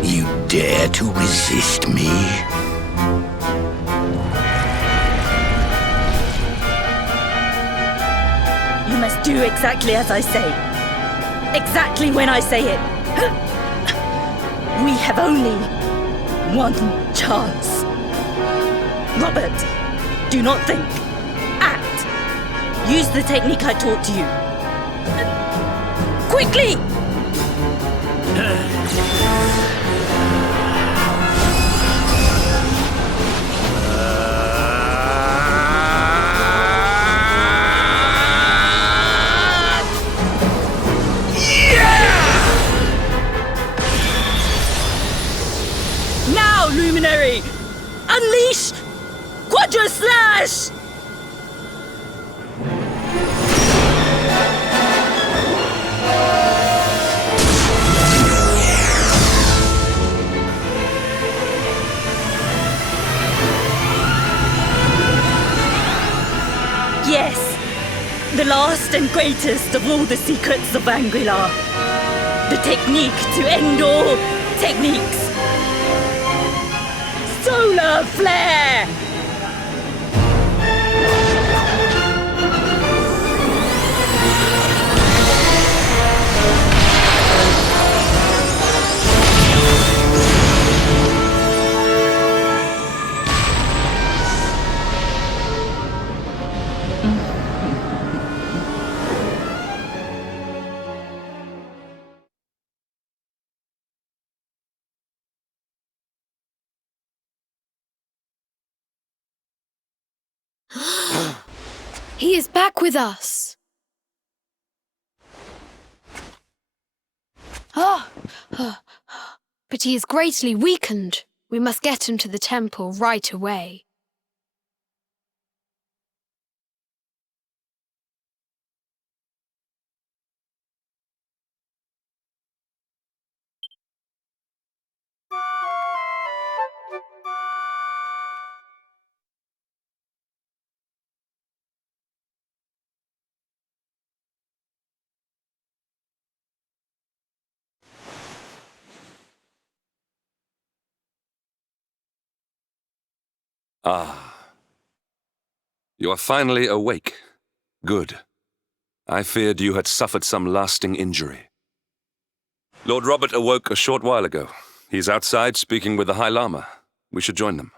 You dare to resist me? You must do exactly as I say. Exactly when I say it. We have only one chance. Robert, do not think. Act. Use the technique I taught you. Quickly! Now, Luminary! Unleash Quadra-Slash! Yes, the last and greatest of all the secrets of Angry-La. The technique to end all techniques. Solar Flare! He is back with us. But he is greatly weakened. We must get him to the temple right away. Ah. You are finally awake. Good. I feared you had suffered some lasting injury. Lord Robert awoke a short while ago. He's outside speaking with the High Lama. We should join them.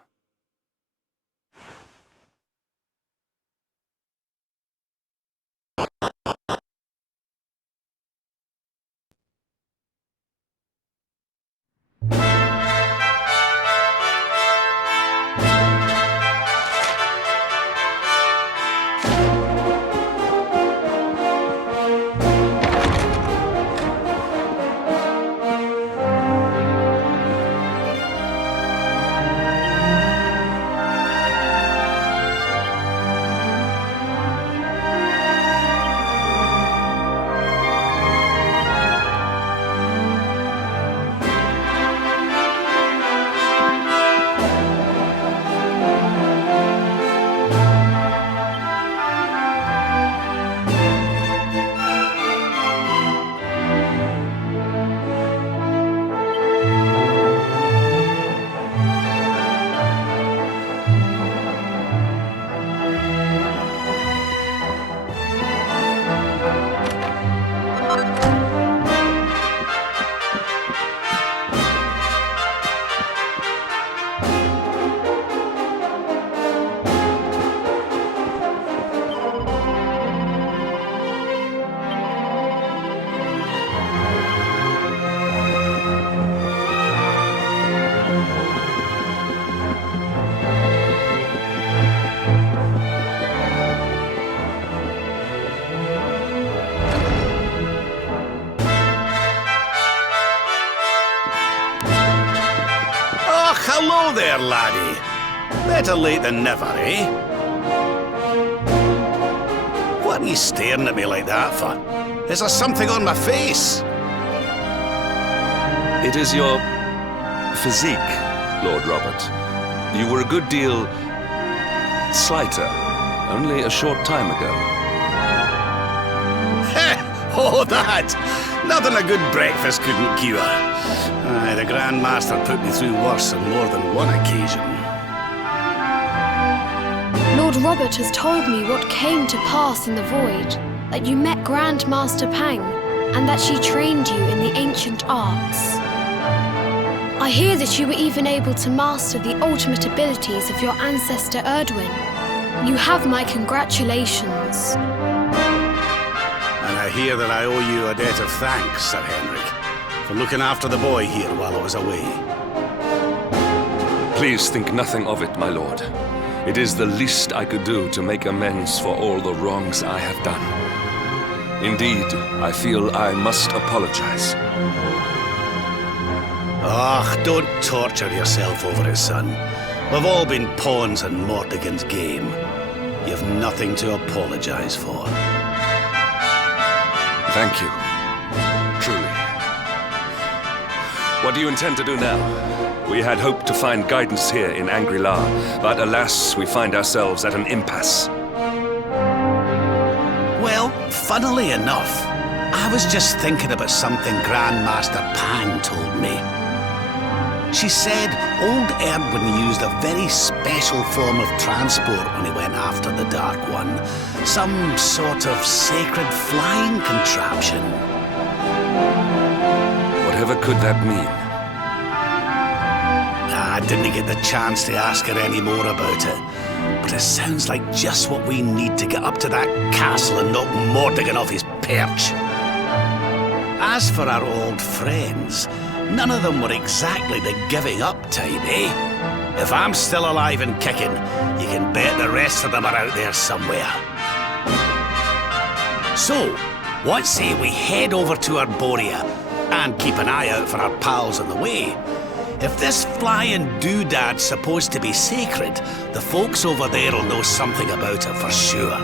Hello there, laddie. Better late than never, eh? What are you staring at me like that for? Is there something on my face? It is your physique, Lord Robert. You were a good deal slighter only a short time ago. Oh, that! Nothing a good breakfast couldn't cure. Aye, the Grand Master put me through worse on more than one occasion. Lord Robert has told me what came to pass in the void, that you met Grand Master Pang, and that she trained you in the ancient arts. I hear that you were even able to master the ultimate abilities of your ancestor Erdwin. You have my congratulations. And I hear that I owe you a debt of thanks, Sir Henrik, for looking after the boy here while I was away. Please think nothing of it, my lord. It is the least I could do to make amends for all the wrongs I have done. Indeed, I feel I must apologize. Ah, don't torture yourself over it, son. We've all been pawns in Mortigan's game. You've nothing to apologize for. Thank you. Truly. What do you intend to do now? We had hoped to find guidance here in Angri-La, but alas, we find ourselves at an impasse. Well, funnily enough, I was just thinking about something Grandmaster Pang told me. She said old Erdwin used a very special form of transport when he went after the Dark One. Some sort of sacred flying contraption. Whatever could that mean? I didn't get the chance to ask her any more about it, but it sounds like just what we need to get up to that castle and knock Mortigan off his perch. As for our old friends, none of them were exactly the giving up type, eh? If I'm still alive and kicking, you can bet the rest of them are out there somewhere. So, what say we head over to Arborea and keep an eye out for our pals on the way? If this flying doodad's supposed to be sacred, the folks over there will know something about it for sure.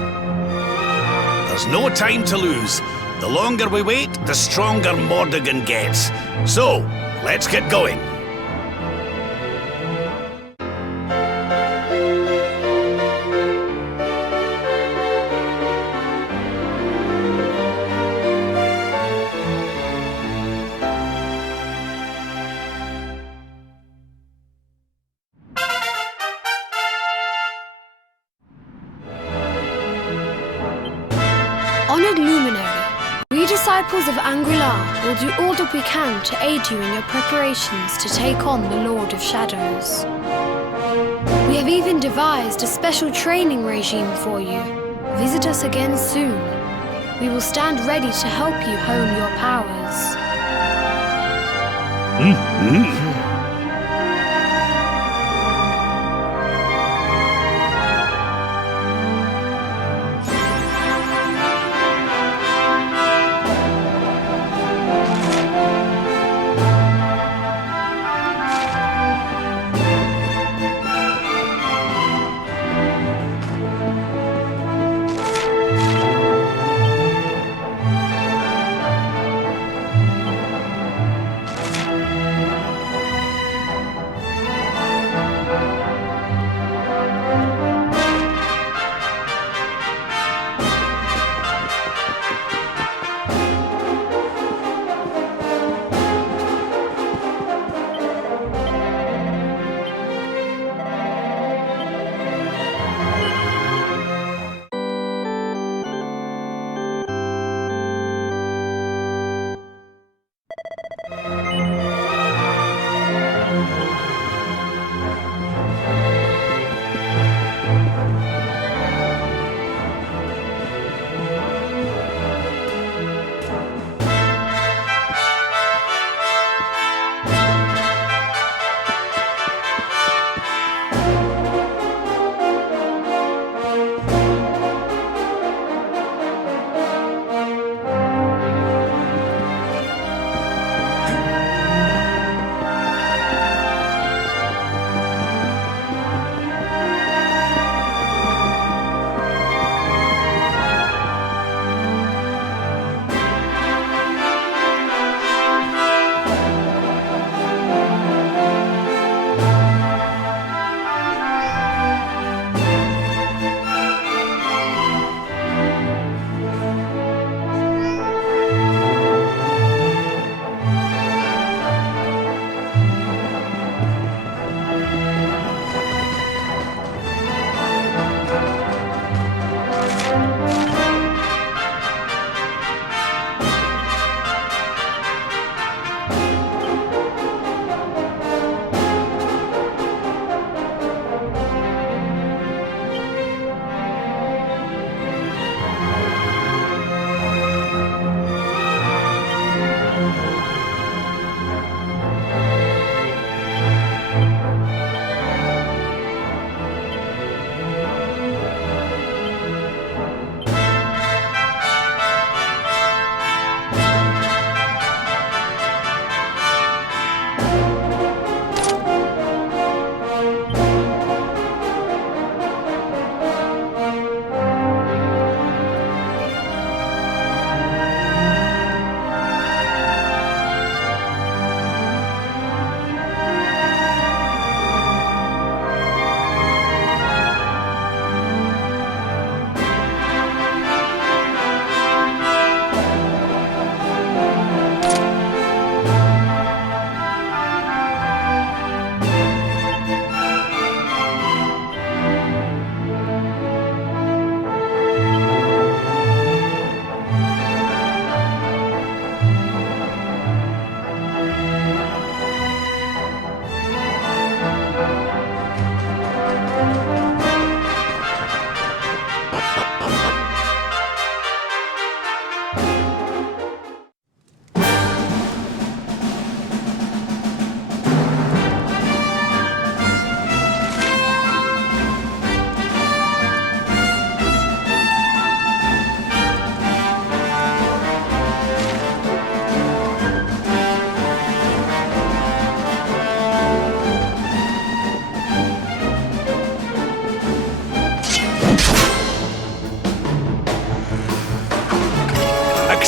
There's no time to lose. The longer we wait, the stronger Mordegon gets. So, let's get going. Honored Luminary, we disciples of Angri-La will do all that we can to aid you in your preparations to take on the Lord of Shadows. We have even devised a special training regime for you. Visit us again soon. We will stand ready to help you hone your powers.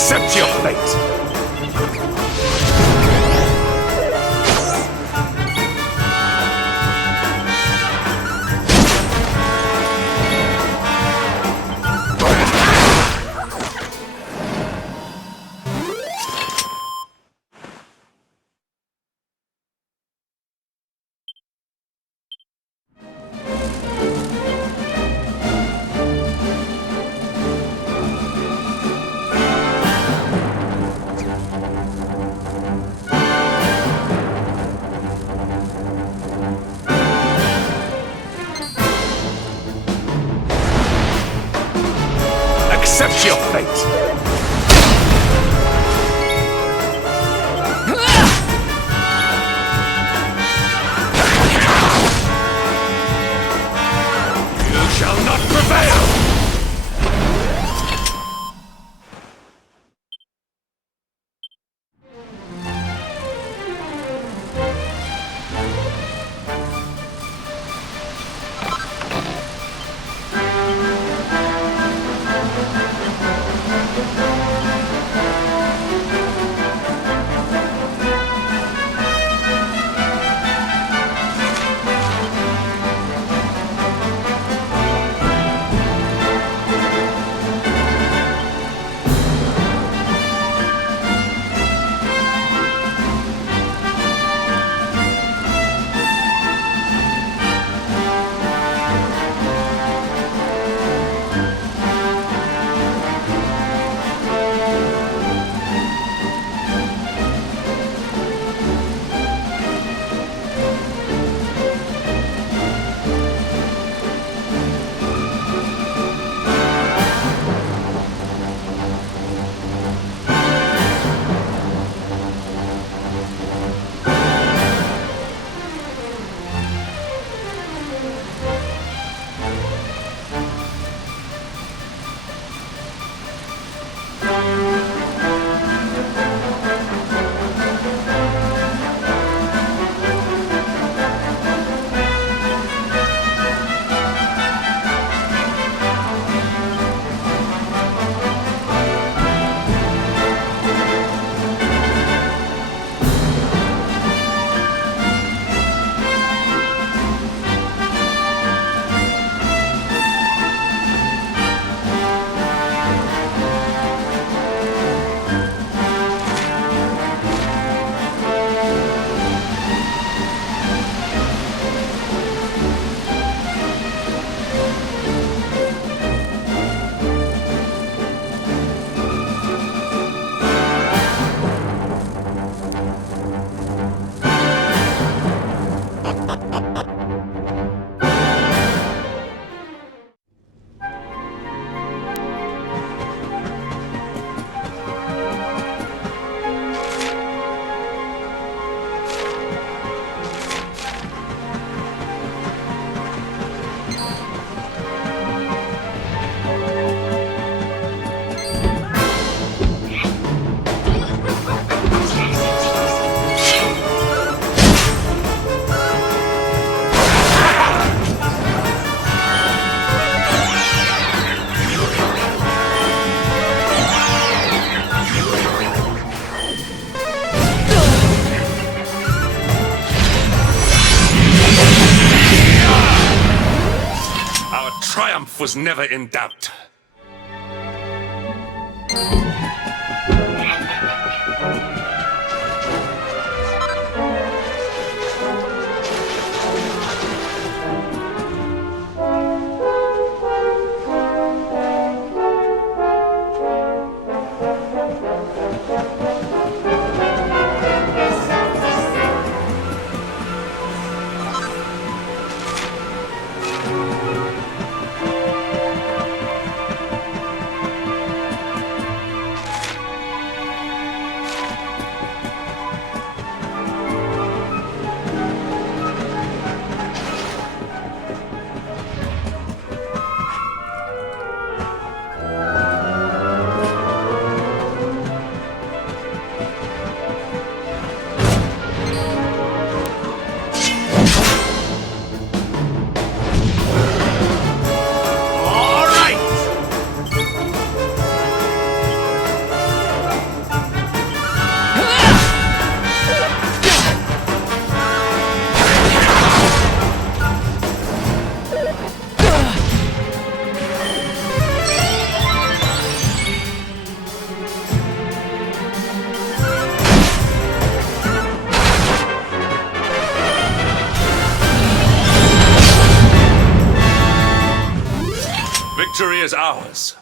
Accept your fate! Accept your fate! You shall not prevail! Triumph was never in doubt. Victory is ours.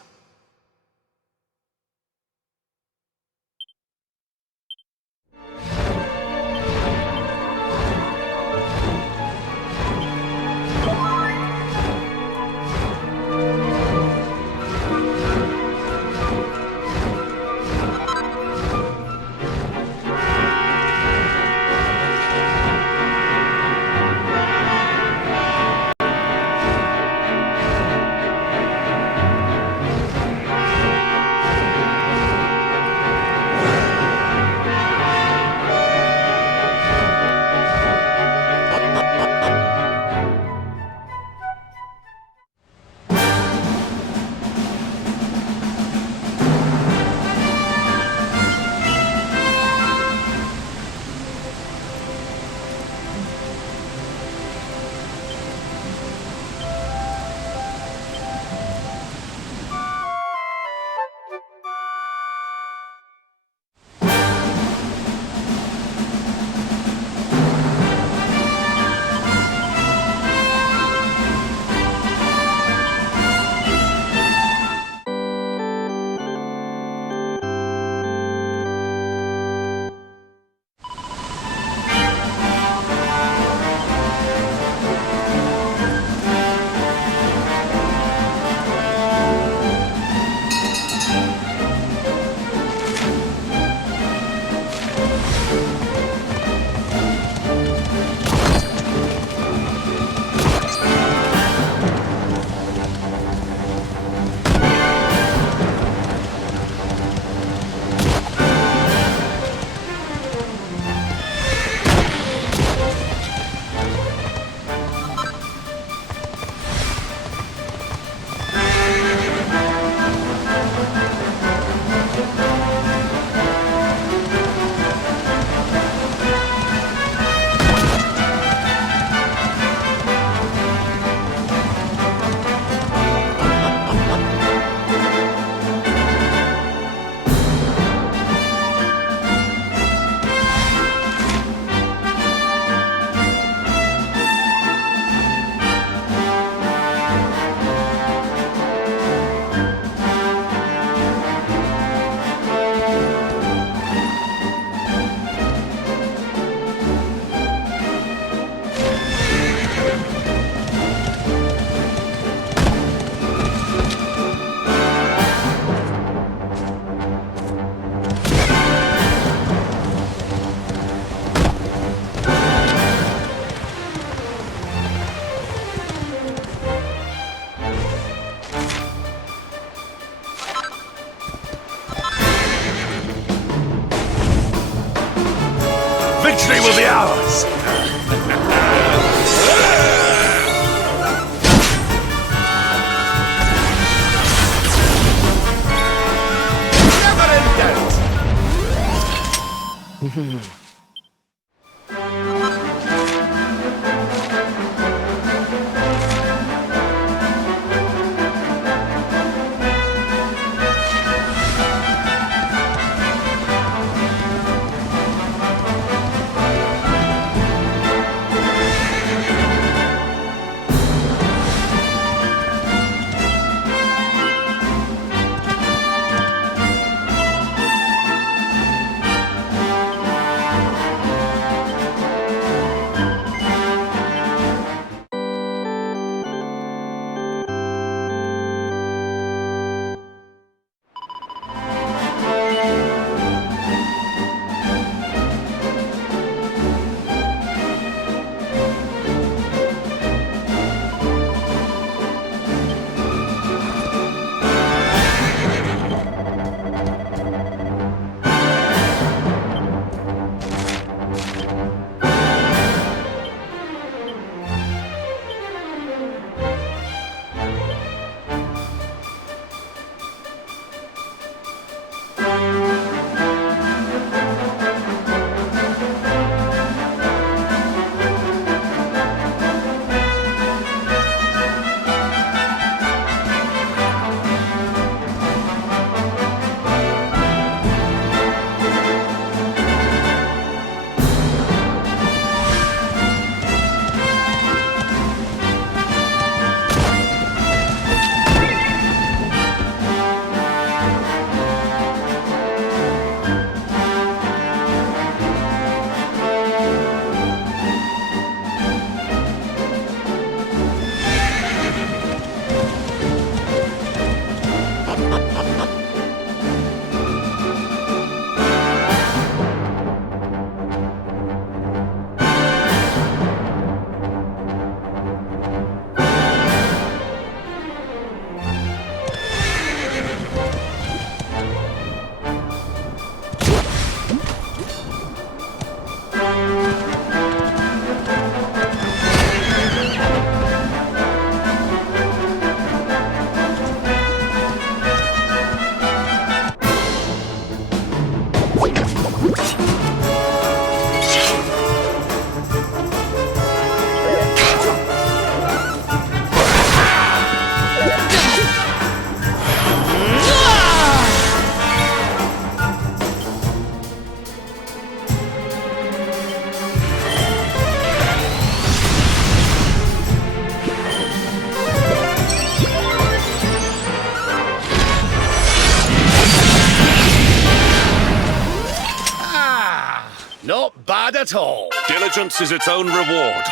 Victory will be ours! Never in doubt! bad at all. Diligence is its own reward.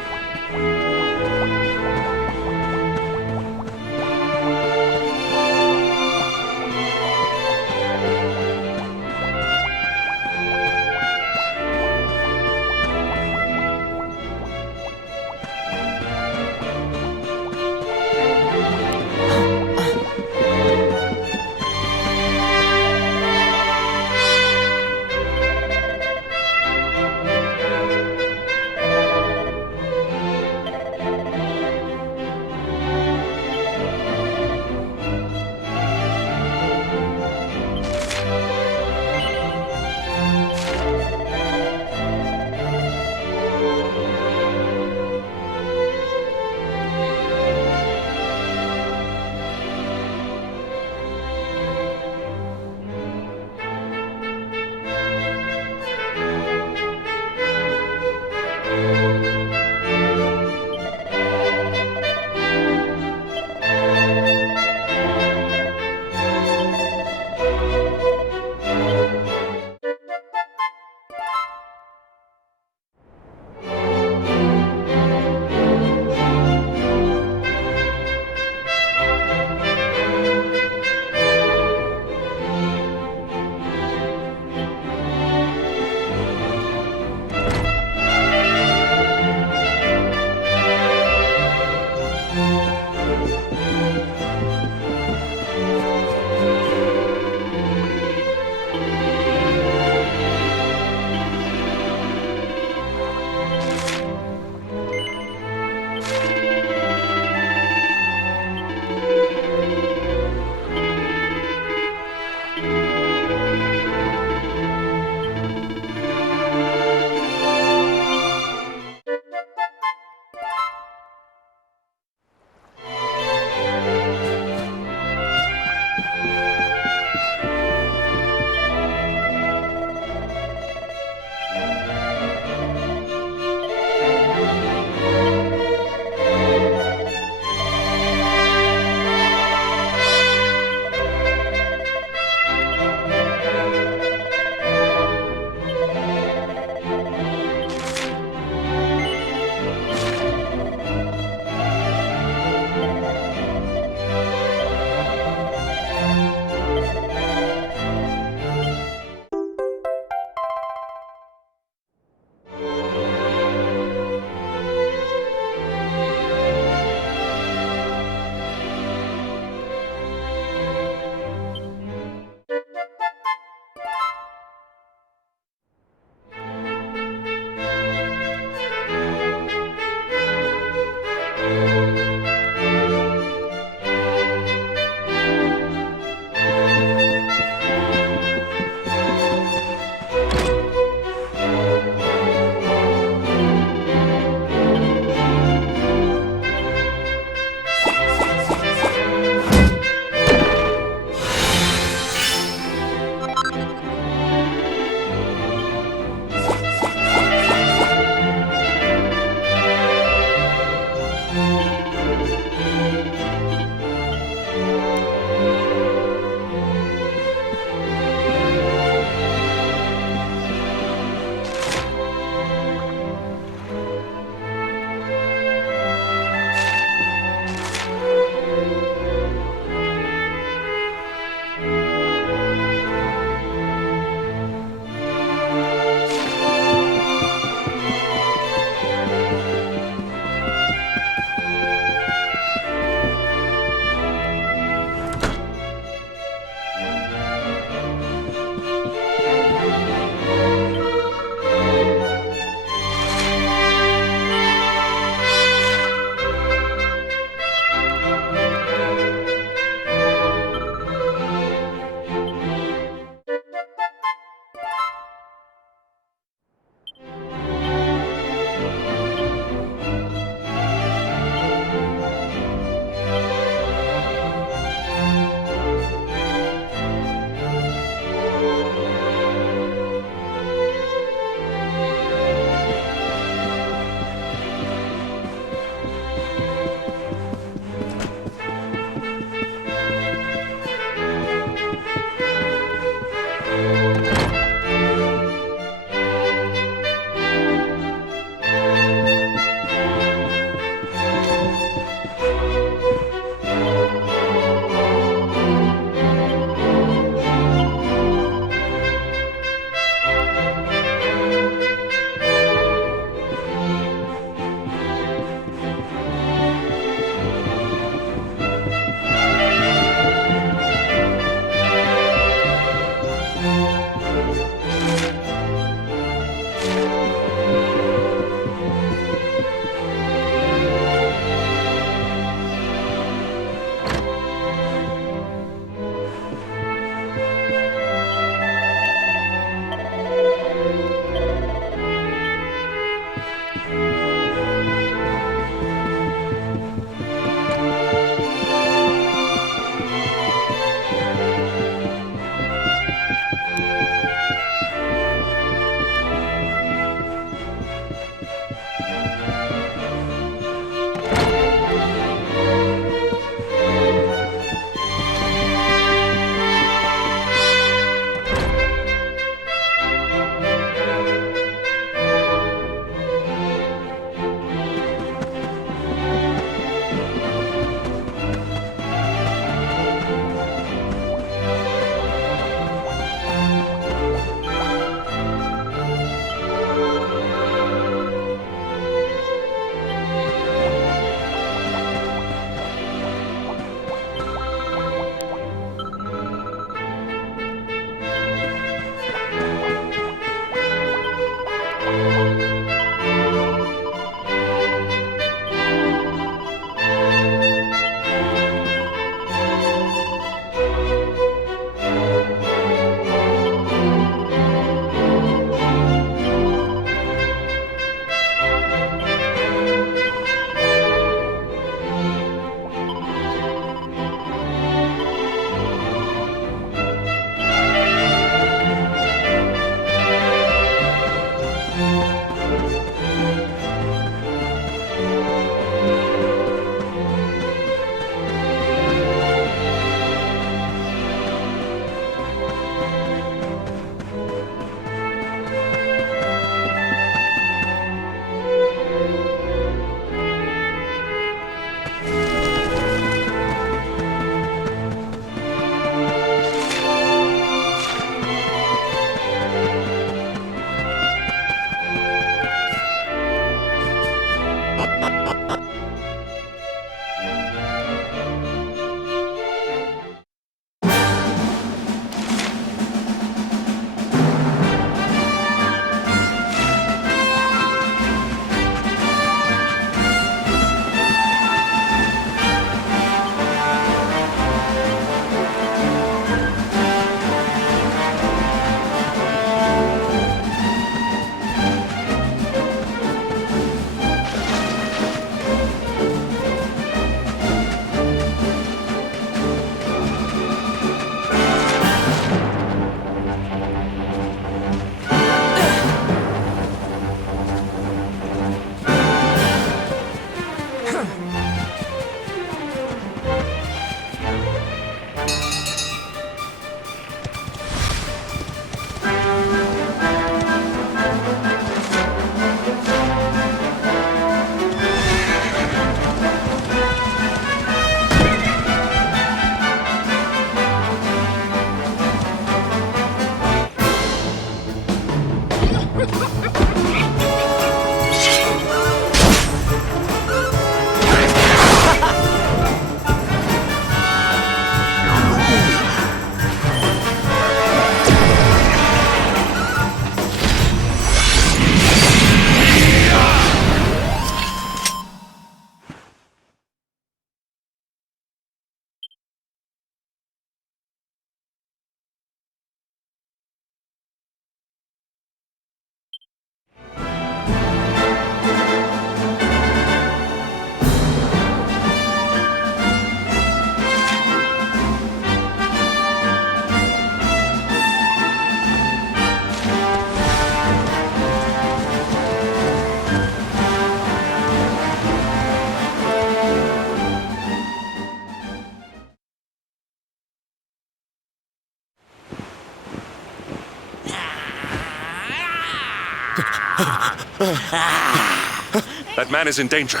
That man is in danger.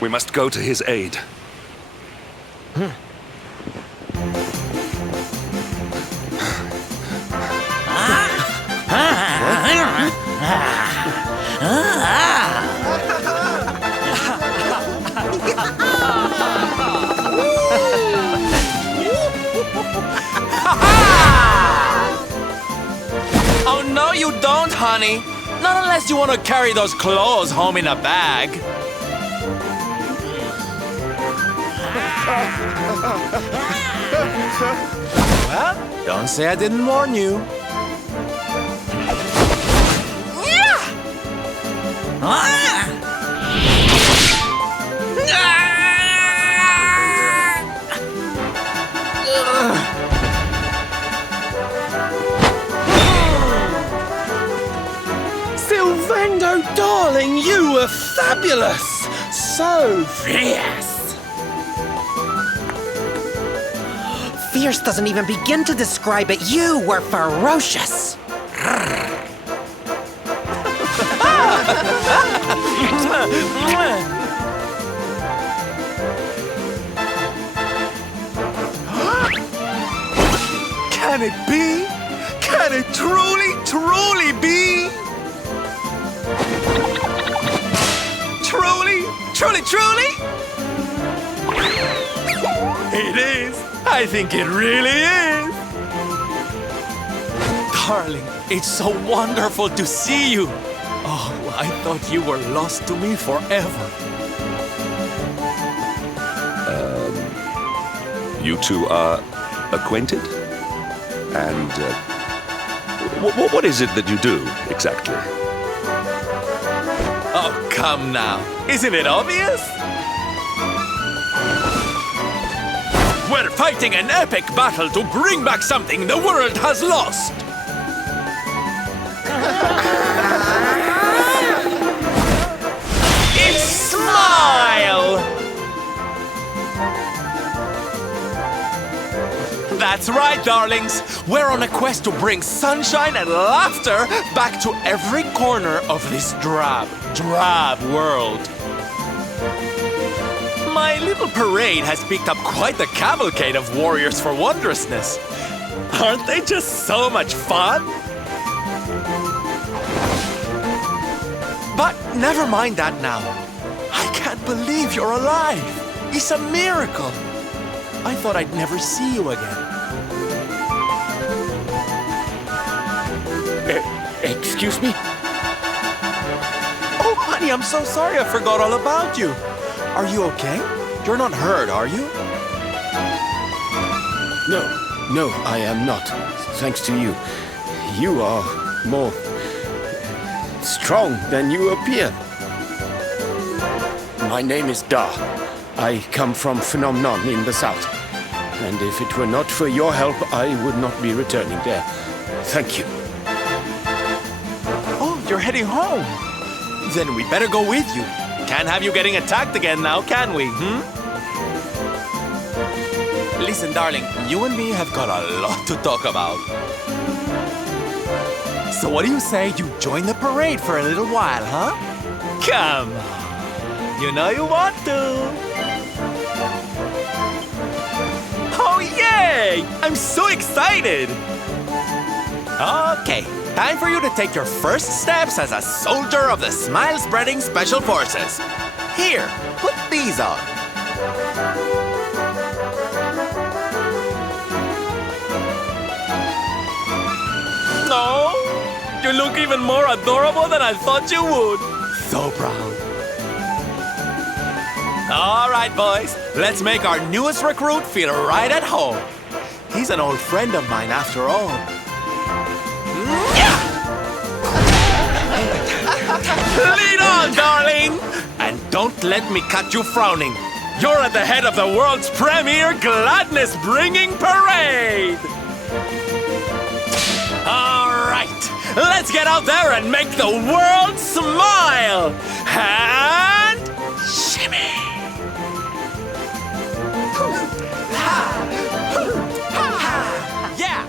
We must go to his aid. Oh, no, you don't, honey. Not unless you want to carry those clothes home in a bag. Well, don't say I didn't warn you. Silvando, darling, you were fabulous! So fierce! Fierce doesn't even begin to describe it. You were ferocious. Can it be? Can it truly, truly be? Truly, truly, truly? It is. I think it really is. Darling, it's so wonderful to see you. Oh, I thought you were lost to me forever. You two are acquainted? And what is it that you do, exactly? Oh, come now. Isn't it obvious? We're fighting an epic battle to bring back something the world has lost. It's Smile! That's right, darlings. We're on a quest to bring sunshine and laughter back to every corner of this drab world. My little parade has picked up quite the cavalcade of warriors for wondrousness. Aren't they just so much fun? But never mind that now. I can't believe you're alive. It's a miracle. I thought I'd never see you again. Excuse me? Oh, honey, I'm so sorry I forgot all about you. Are you okay? You're not hurt, are you? No, I am not. Thanks to you. You are more strong than you appear. My name is Da. I come from Phenomenon in the south. And if it were not for your help, I would not be returning there. Thank you. Oh, you're heading home. Then we better go with you. Can't have you getting attacked again now, can we, Listen, darling, you and me have got a lot to talk about. So what do you say you join the parade for a little while, huh? Come on. You know you want to. Oh, yay! I'm so excited! Okay, time for you to take your first steps as a soldier of the Smile-Spreading Special Forces. Here, put these on. No, you look even more adorable than I thought you would. So proud. All right, boys, let's make our newest recruit feel right at home. He's an old friend of mine after all. Lead on, darling! And don't let me catch you frowning. You're at the head of the world's premier gladness-bringing parade! All right, let's get out there and make the world smile! And shimmy! Yeah!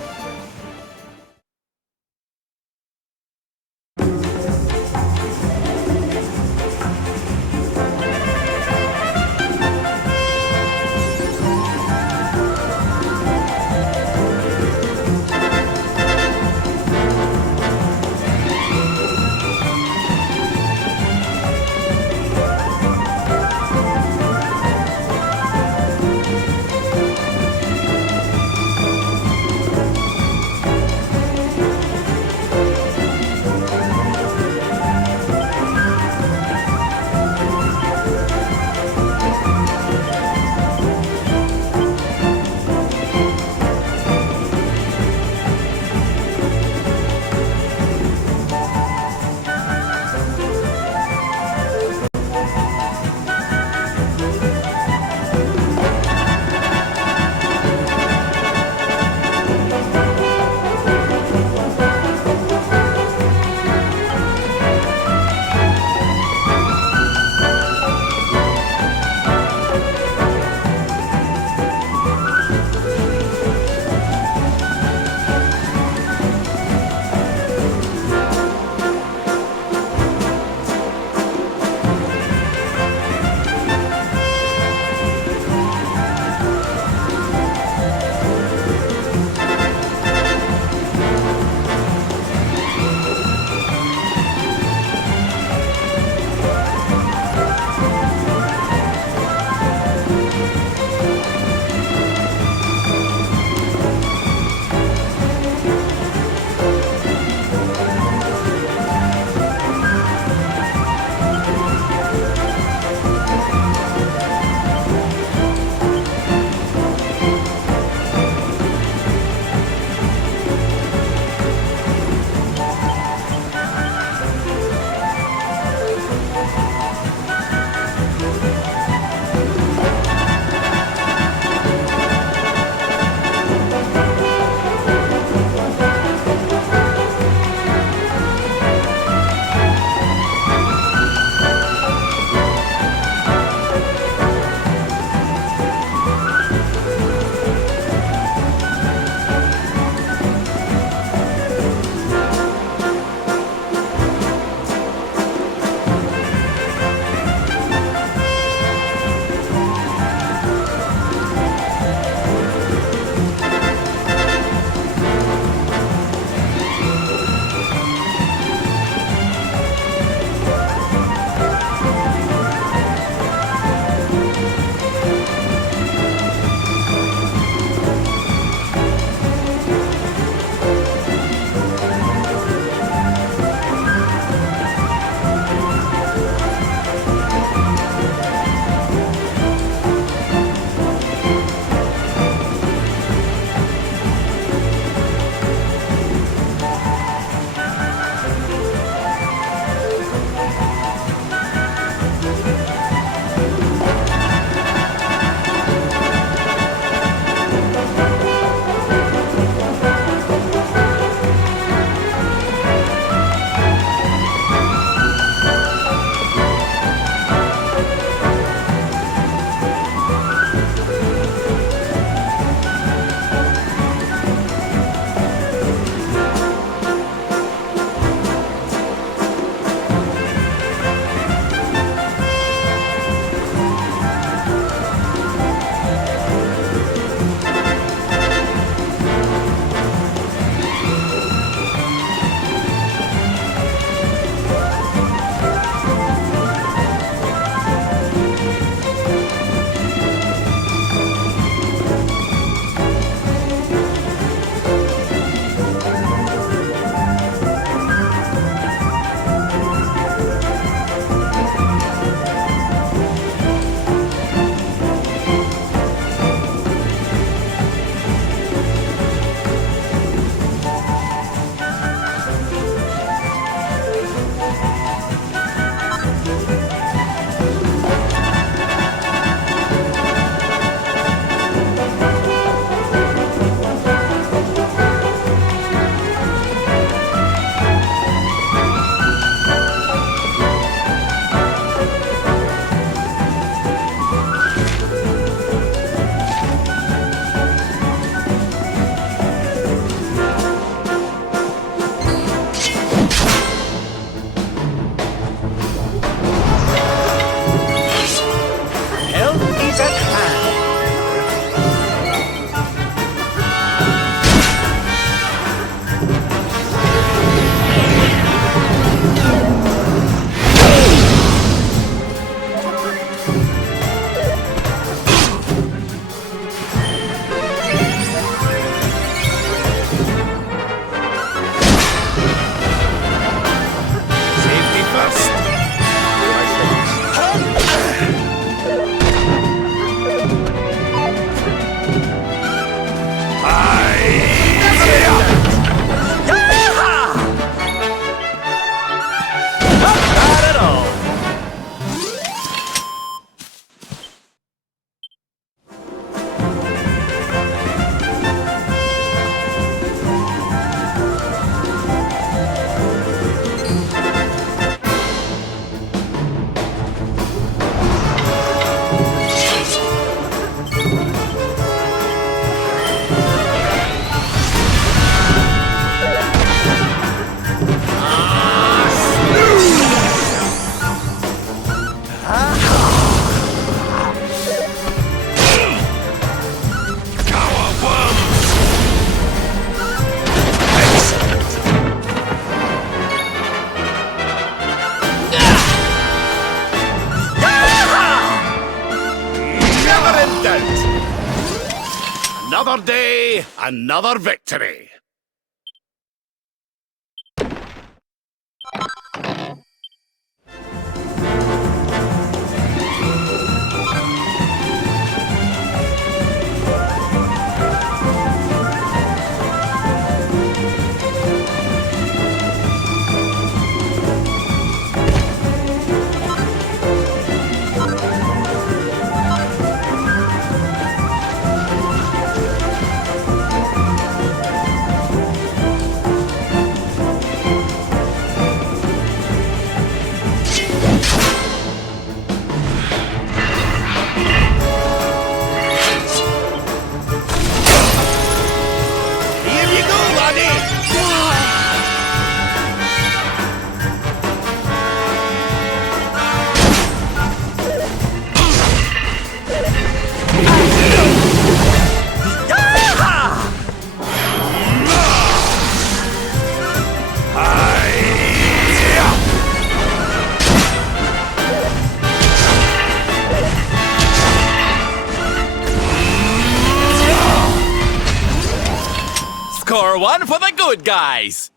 Another day, another victory. Here you go, laddie! Score one for the good guys!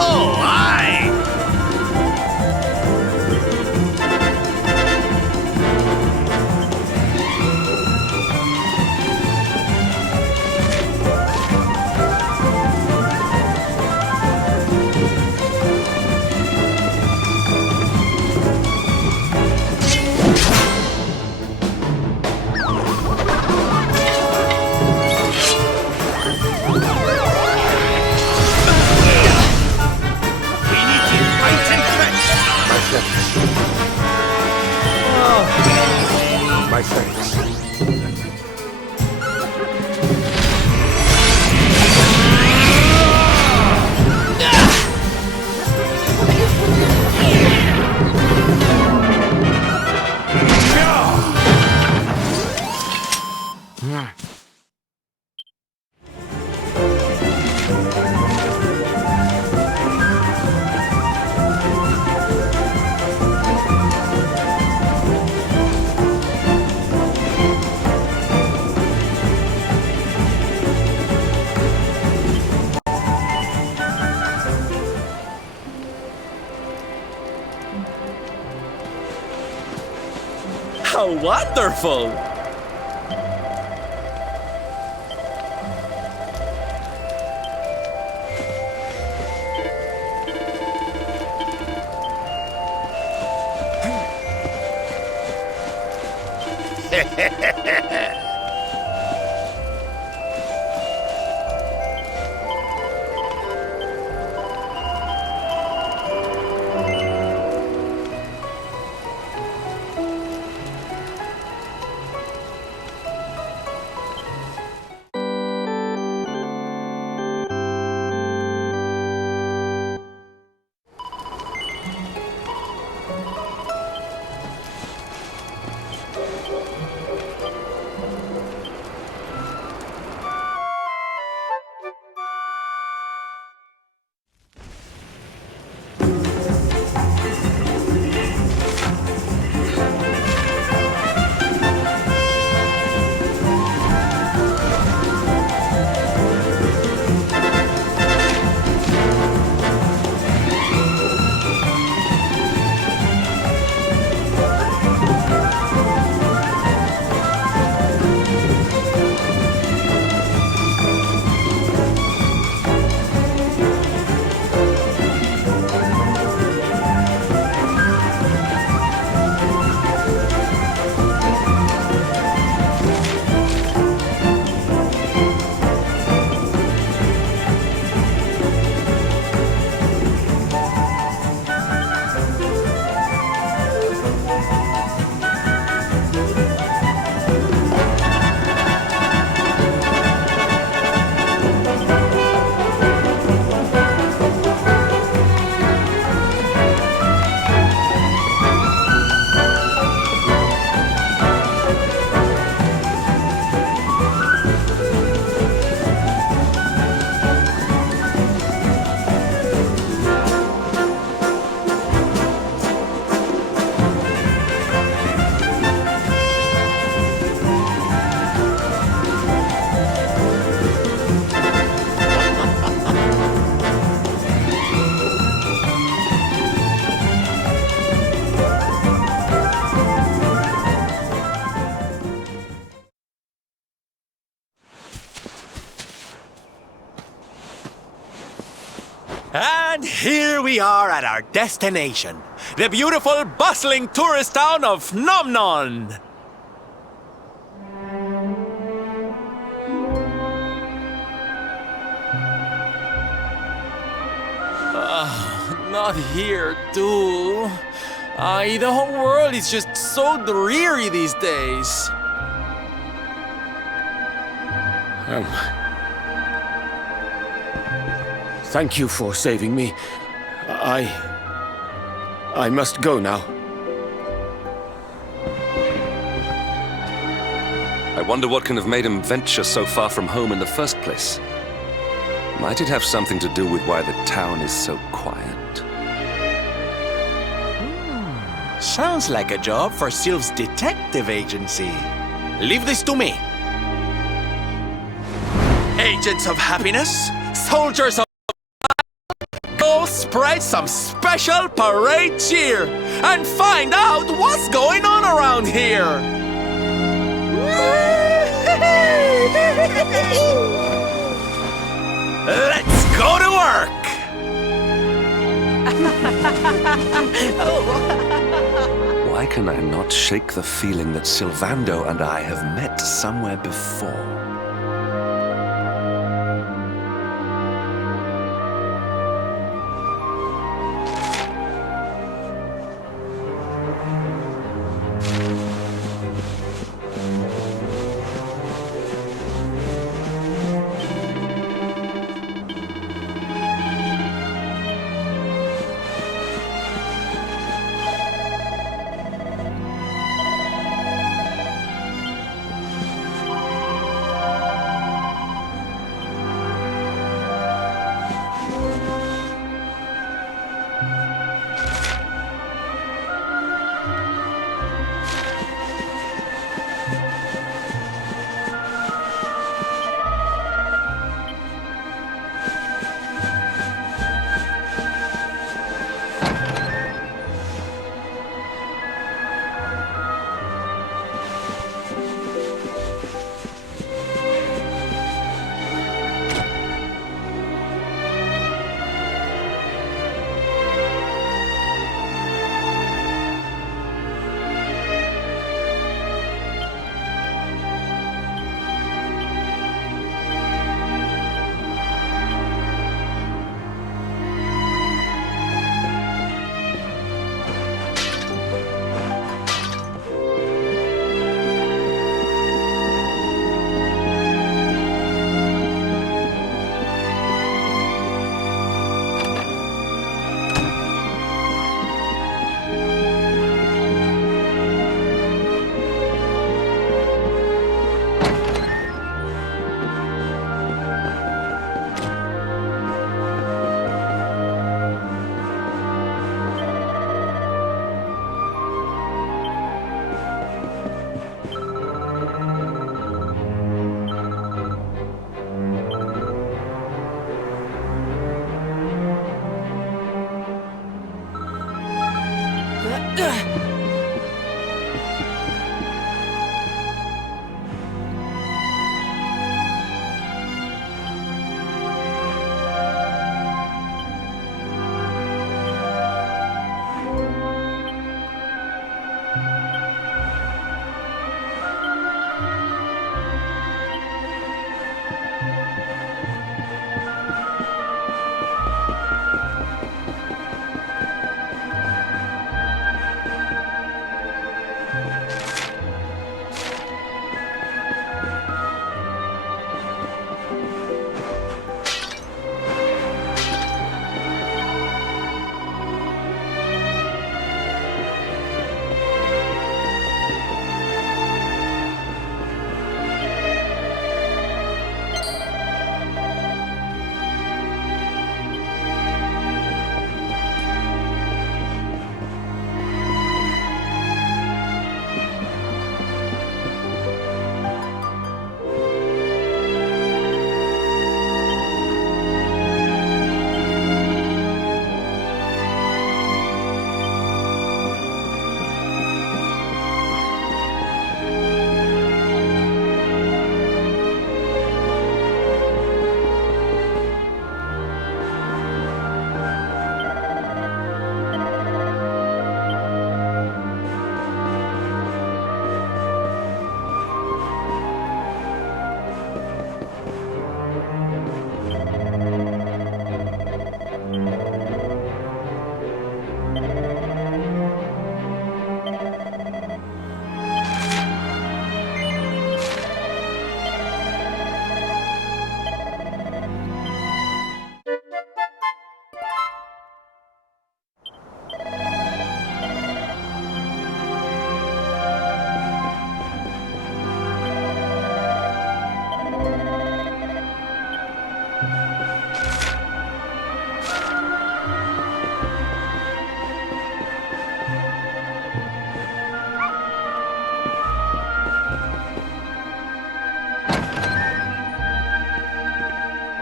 Oh, aye! We need you fighting quick! My thanks. How wonderful! And here we are at our destination, the beautiful, bustling tourist town of Nomnon. Not here, too. The whole world is just so dreary these days. Thank you for saving me. I must go now. I wonder what can have made him venture so far from home in the first place. Might it have something to do with why the town is so quiet? Sounds like a job for Sylph's detective agency. Leave this to me. Agents of happiness, soldiers of go spread some special parade cheer and find out what's going on around here. Let's go to work. Why can I not shake the feeling that Sylvando and I have met somewhere before?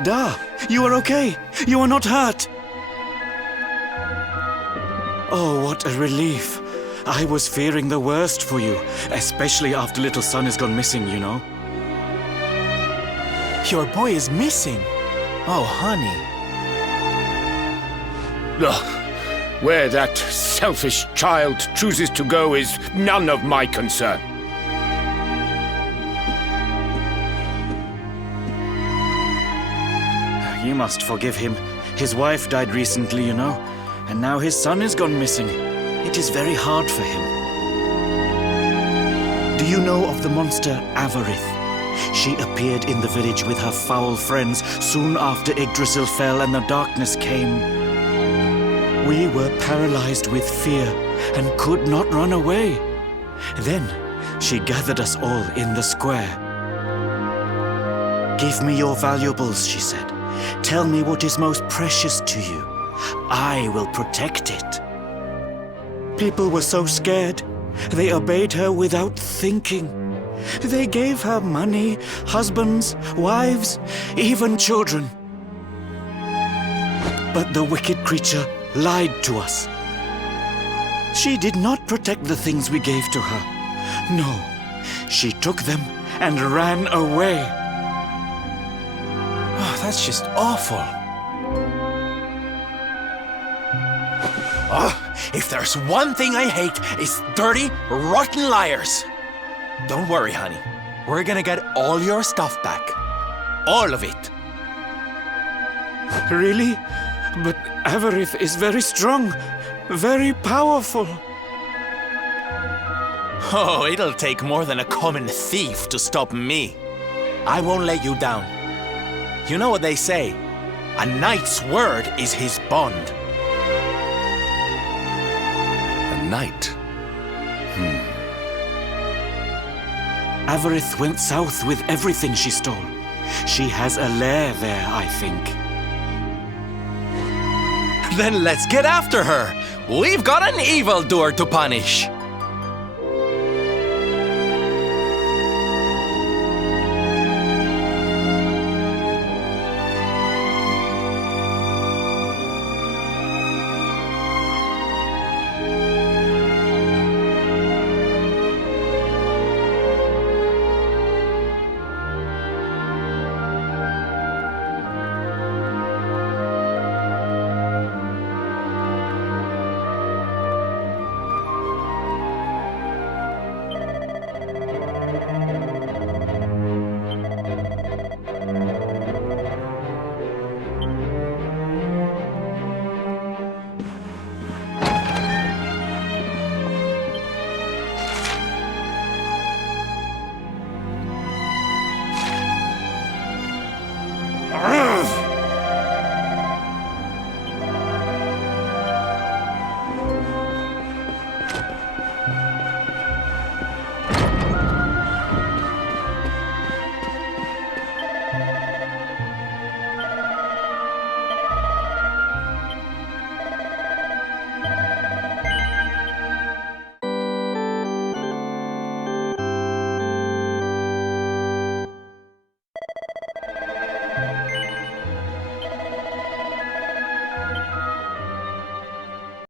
Da, you are okay. You are not hurt. Oh, what a relief. I was fearing the worst for you, especially after little son has gone missing, you know. Your boy is missing. Oh, honey. Ugh. Where that selfish child chooses to go is none of my concern. You must forgive him. His wife died recently, you know, and now his son has gone missing. It is very hard for him. Do you know of the monster Avarith? She appeared in the village with her foul friends soon after Yggdrasil fell and the darkness came. We were paralyzed with fear and could not run away. Then she gathered us all in the square. "Give me your valuables," she said. "Tell me what is most precious to you. I will protect it." People were so scared. They obeyed her without thinking. They gave her money, husbands, wives, even children. But the wicked creature lied to us. She did not protect the things we gave to her. No, she took them and ran away. Oh, that's just awful. Oh, if there's one thing I hate, it's dirty, rotten liars. Don't worry, honey. We're gonna get all your stuff back. All of it. Really? But Avarith is very strong, very powerful. Oh, it'll take more than a common thief to stop me. I won't let you down. You know what they say? A knight's word is his bond. A knight? Avarith went south with everything she stole. She has a lair there, I think. Then let's get after her. We've got an evildoer to punish.